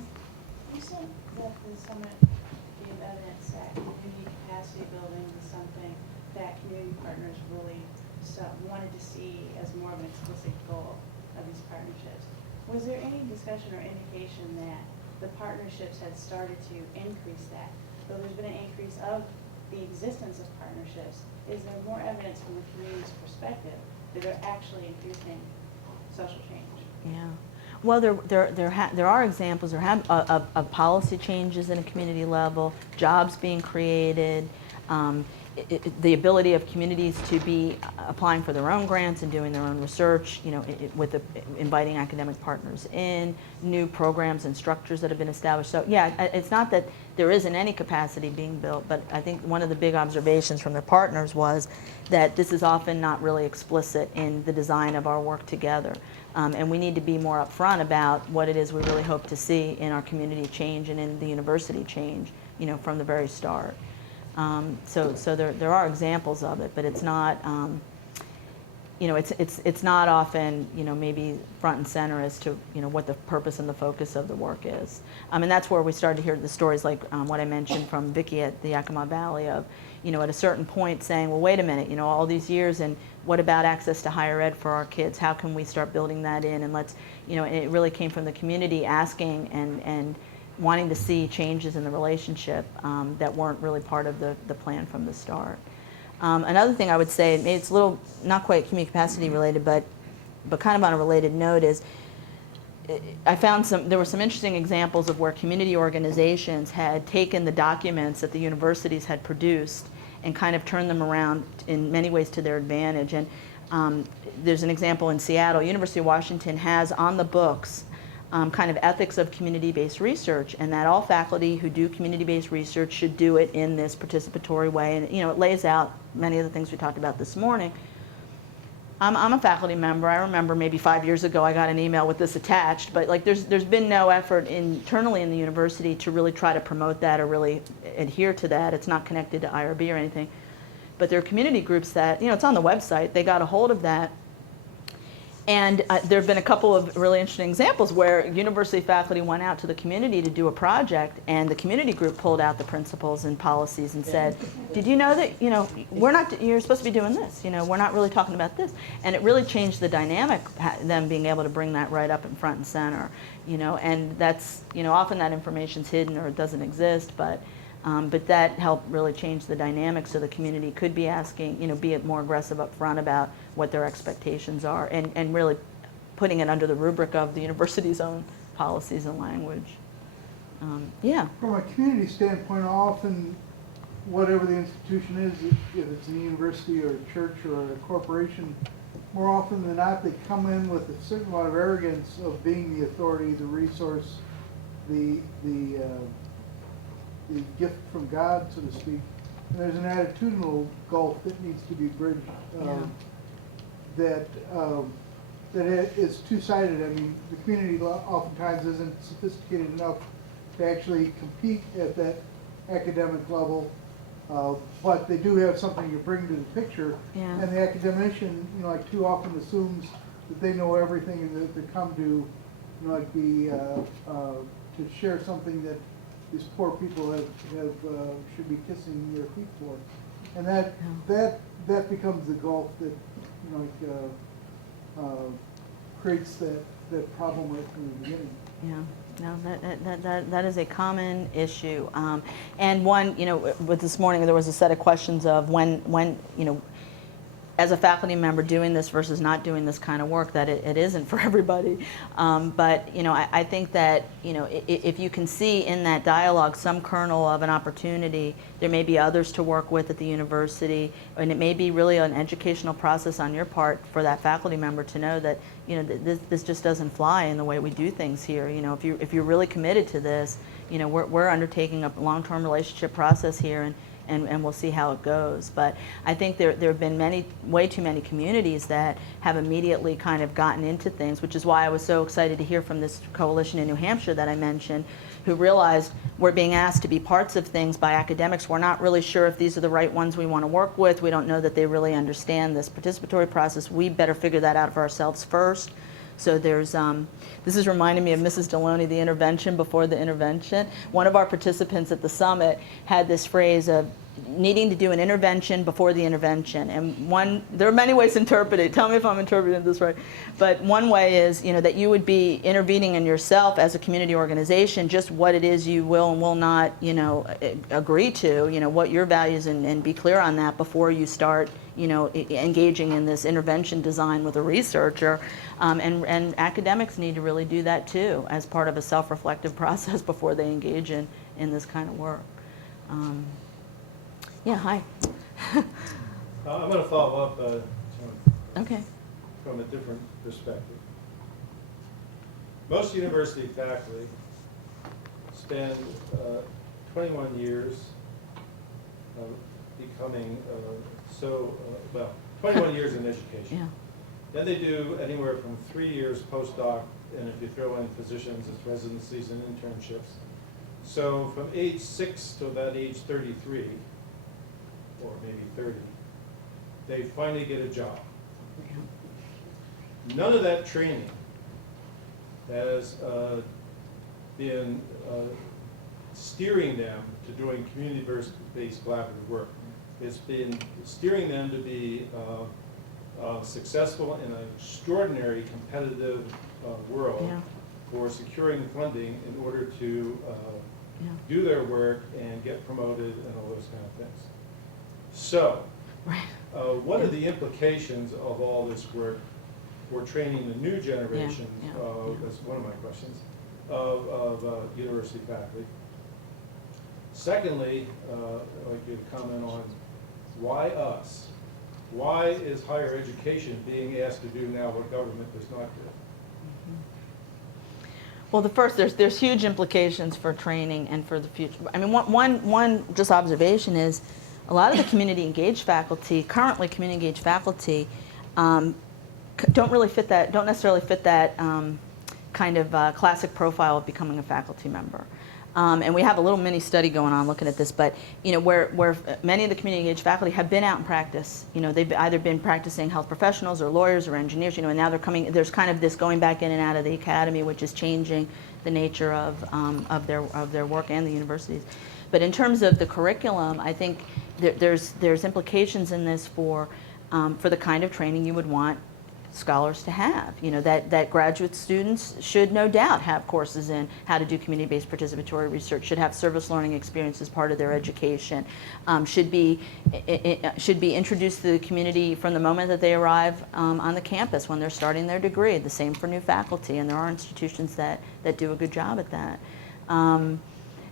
You said that the summit gave evidence that community capacity building was something that community partners really wanted to see as more of an explicit goal of these partnerships. Was there any discussion or indication that the partnerships had started to increase that? Though there's been an increase of the existence of partnerships, is there more evidence from the community's perspective that they're actually increasing social change? Yeah. Well, there are examples of policy changes in a community level, jobs being created, the ability of communities to be applying for their own grants and doing their own research, inviting academic partners in, new programs and structures that have been established. So yeah, it's not that there isn't any capacity being built, but I think one of the big observations from their partners was that this is often not really explicit in the design of our work together. And we need to be more upfront about what it is we really hope to see in our community change and in the university change, from the very start. So there are examples of it, but it's not, it's not often, maybe front and center as to, what the purpose and the focus of the work is. And that's where we started to hear the stories like what I mentioned from Vicki at the Yakima Valley of, at a certain point saying, well, wait a minute, all these years, and what about access to higher ed for our kids? How can we start building that in? And let's, and it really came from the community asking and wanting to see changes in the relationship that weren't really part of the plan from the start. Another thing I would say, it's a little, not quite community capacity related, but kind of on a related note is, I found there were some interesting examples of where community organizations had taken the documents that the universities had produced and kind of turned them around in many ways to their advantage. And there's an example in Seattle. University of Washington has on the books kind of ethics of community-based research, and that all faculty who do community-based research should do it in this participatory way. And it lays out many of the things we talked about this morning. I'm a faculty member. I remember maybe 5 years ago I got an email with this attached, but there's been no effort internally in the university to really try to promote that or really adhere to that. It's not connected to IRB or anything. But there are community groups that, it's on the website, they got a hold of that. And there have been a couple of really interesting examples where university faculty went out to the community to do a project, and the community group pulled out the principles and policies and said, did you know that, you're supposed to be doing this, we're not really talking about this. And it really changed the dynamic, them being able to bring that right up in front and center, and that's, often that information's hidden or it doesn't exist, but that helped really change the dynamic so the community could be asking, be more aggressive up front about what their expectations are and really putting it under the rubric of the university's own policies and language. Yeah. From a community standpoint, often, whatever the institution is, if it's a university or a church or a corporation, more often than not, they come in with a certain amount of arrogance of being the authority, the resource, the gift from God, so to speak. And there's an attitudinal gulf that needs to be bridged. That is two-sided. I mean, the community oftentimes isn't sophisticated enough to actually compete at that academic level, but they do have something to bring to the picture. Yeah. And the academician, too often assumes that they know everything and that they come to, to share something that these poor people should be kissing their feet for, and that becomes the gulf that creates that problem right from the beginning. Yeah, no, that is a common issue, and one, with this morning there was a set of questions of when as a faculty member doing this versus not doing this kind of work, that it isn't for everybody. But I think that if you can see in that dialogue some kernel of an opportunity, there may be others to work with at the university, and it may be really an educational process on your part for that faculty member to know that this just doesn't fly in the way we do things here. If you're really committed to this, we're undertaking a long-term relationship process here, and we'll see how it goes. But I think there have been way too many communities that have immediately kind of gotten into things, which is why I was so excited to hear from this coalition in New Hampshire that I mentioned, who realized we're being asked to be parts of things by academics. We're not really sure if these are the right ones we want to work with. We don't know that they really understand this participatory process. We better figure that out for ourselves first. So there's, this is reminding me of Mrs. Deloney, the intervention before the intervention. One of our participants at the summit had this phrase of needing to do an intervention before the intervention. And there are many ways to interpret it. Tell me if I'm interpreting this right. But one way is, that you would be intervening in yourself as a community organization, just what it is you will and will not, agree to, what your values, and be clear on that before you start, engaging in this intervention design with a researcher. And academics need to really do that too, as part of a self-reflective process before they engage in this kind of work. Yeah, hi. I'm going to follow up Okay. from a different perspective. Most university faculty spend 21 years becoming 21 years in education. Yeah. Then they do anywhere from 3 years postdoc, and if you throw in positions, it's residencies and internships. So from age 6 to about age 33, or maybe 30, they finally get a job. None of that training has been steering them to doing community-based collaborative work. It's been steering them to be successful in an extraordinary competitive world for securing funding in order to do their work and get promoted and all those kind of things. So, what are the implications of all this work for training the new generation, that's one of my questions, of university faculty? Secondly, I'd like you to comment on why us? Why is higher education being asked to do now what government does not do? Well, there's huge implications for training and for the future. I mean, one just observation is a lot of the community engaged faculty, currently community engaged faculty, don't necessarily fit that kind of classic profile of becoming a faculty member. And we have a little mini study going on looking at this, but where many of the community engaged faculty have been out in practice. They've either been practicing health professionals or lawyers or engineers, and now they're coming. There's kind of this going back in and out of the academy, which is changing the nature of their work and the universities. But in terms of the curriculum, I think there's implications in this for the kind of training you would want scholars to have. That graduate students should no doubt have courses in how to do community-based participatory research, should have service learning experience as part of their education, should be introduced to the community from the moment that they arrive on the campus when they're starting their degree. The same for new faculty, and there are institutions that do a good job at that.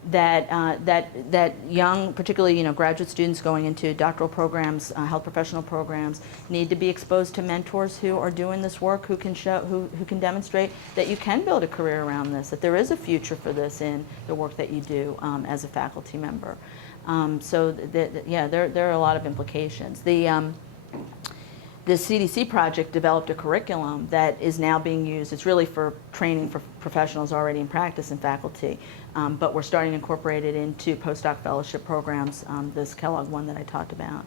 That young, particularly graduate students going into doctoral programs, health professional programs, need to be exposed to mentors who are doing this work, who can demonstrate that you can build a career around this, that there is a future for this in the work that you do as a faculty member. So there are a lot of implications. The CDC project developed a curriculum that is now being used. It's really for training for professionals already in practice and faculty, but we're starting to incorporate it into postdoc fellowship programs, this Kellogg one that I talked about.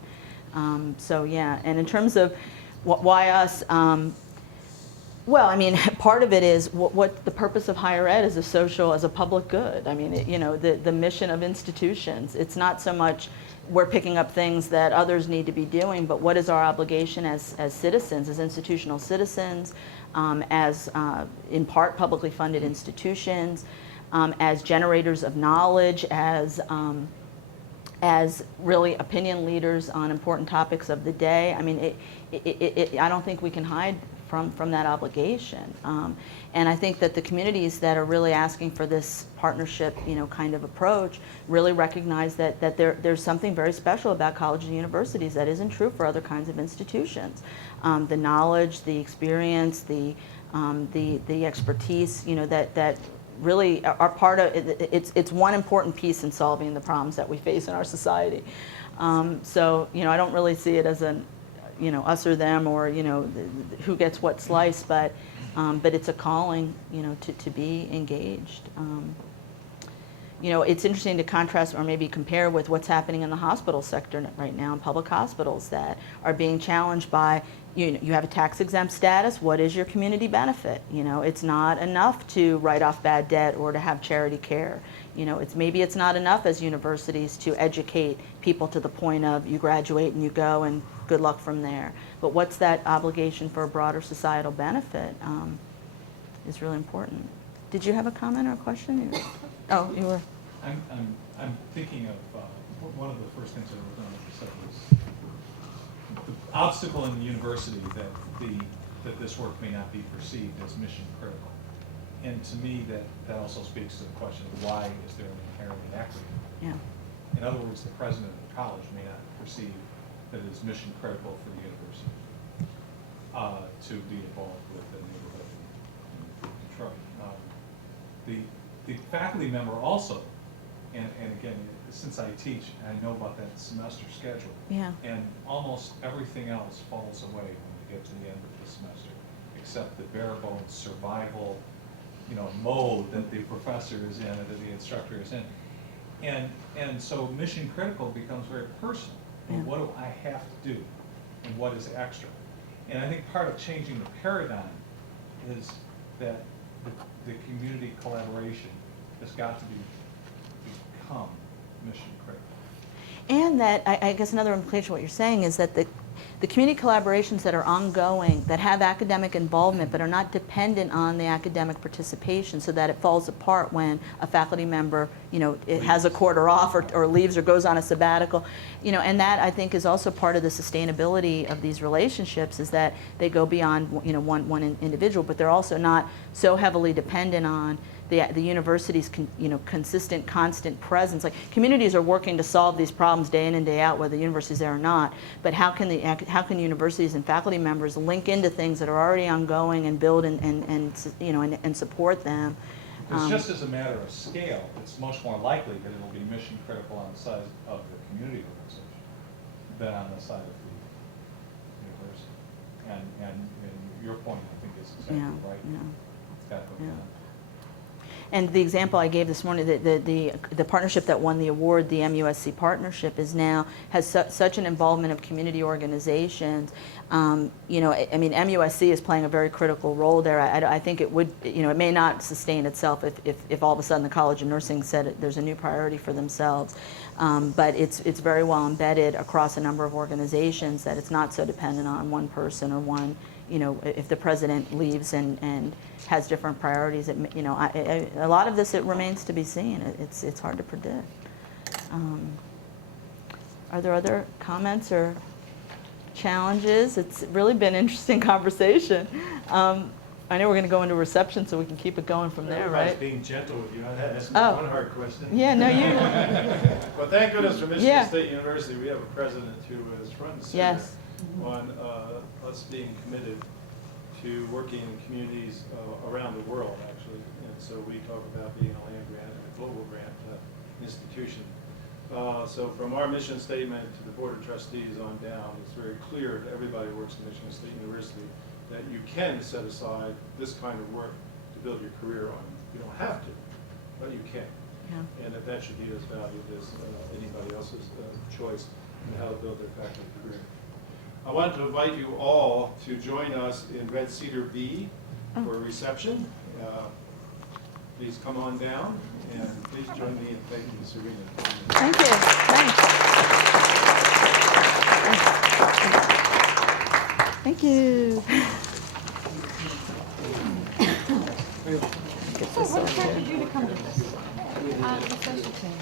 And in terms of why us, well, I mean, part of it is what the purpose of higher ed is as a public good. I mean, the mission of institutions. It's not so much we're picking up things that others need to be doing, but what is our obligation as citizens, as institutional citizens, as in part publicly funded institutions, as generators of knowledge, as really opinion leaders on important topics of the day. I mean, I don't think we can hide from that obligation. And I think that the communities that are really asking for this partnership, kind of approach, really recognize that there's something very special about colleges and universities that isn't true for other kinds of institutions. The knowledge, the experience, the expertise, that really are part of it. It's one important piece in solving the problems that we face in our society. So, I don't really see it as an, us or them, or, who gets what slice, but it's a calling, to be engaged. It's interesting to contrast or maybe compare with what's happening in the hospital sector right now, in public hospitals that are being challenged by, you have a tax exempt status, what is your community benefit? It's not enough to write off bad debt or to have charity care. Maybe it's not enough as universities to educate people to the point of you graduate and you go and good luck from there. But what's that obligation for a broader societal benefit is really important. Did you have a comment or a question? Oh, you were. I'm thinking of one of the first things that were done was the obstacle in the university that this work may not be perceived as mission critical. And to me, that also speaks to the question of why is there an inherent inequity? Yeah. In other words, the president of the college may not perceive that it is mission critical for the university to be involved with the neighborhood in Detroit. The faculty member also, and again, since I teach, I know about that semester schedule. Yeah. And almost everything else falls away when you get to the end of the semester, except the bare bones survival, mode that the professor is in or that the instructor is in. And so mission critical becomes very personal. Yeah. What do I have to do? And what is extra? And I think part of changing the paradigm is that the community collaboration has got to become mission critical. And that, I guess another implication of what you're saying is that the community collaborations that are ongoing, that have academic involvement but are not dependent on the academic participation, so that it falls apart when a faculty member, it has a quarter off or leaves or goes on a sabbatical, and that I think is also part of the sustainability of these relationships, is that they go beyond, one individual, but they're also not so heavily dependent on the university's consistent, constant presence. Like, communities are working to solve these problems day in and day out, whether the university's there or not. But how can universities and faculty members link into things that are already ongoing and build and support them? Because just as a matter of scale, it's much more likely that it will be mission critical on the side of the community organization than on the side of the university. And your point, I think, is exactly right. Yeah. It's got to go beyond. And the example I gave this morning, the partnership that won the award, the MUSC partnership, has such an involvement of community organizations. MUSC is playing a very critical role there. I think it would, it may not sustain itself if all of a sudden the College of Nursing said there's a new priority for themselves. But it's very well embedded across a number of organizations, that it's not so dependent on one person or one. If the president leaves and has different priorities, a lot of this, it remains to be seen. It's hard to predict. Are there other comments or challenges? It's really been an interesting conversation. I know we're going to go into reception, so we can keep it going from there, right? I was being gentle with you. I had asked Oh. one hard question. Yeah, no, you. Well, thank goodness for Michigan Yeah. State University, we have a president who is front and center Yes. on us being committed to working in communities around the world, actually. And so we talk about being a land grant and a global grant institution. So from our mission statement to the Board of Trustees on down, it's very clear to everybody who works at Michigan State University that you can set aside this kind of work to build your career on. You don't have to, but you can. Yeah. And that should be as valued as anybody else's choice in how to build their faculty career. I want to invite you all to join us in Red Cedar B for a reception. Please come on down, and please join me in thanking Sarena. Thank you. Thanks. Thank you. So what attracted you to come to this? The social change.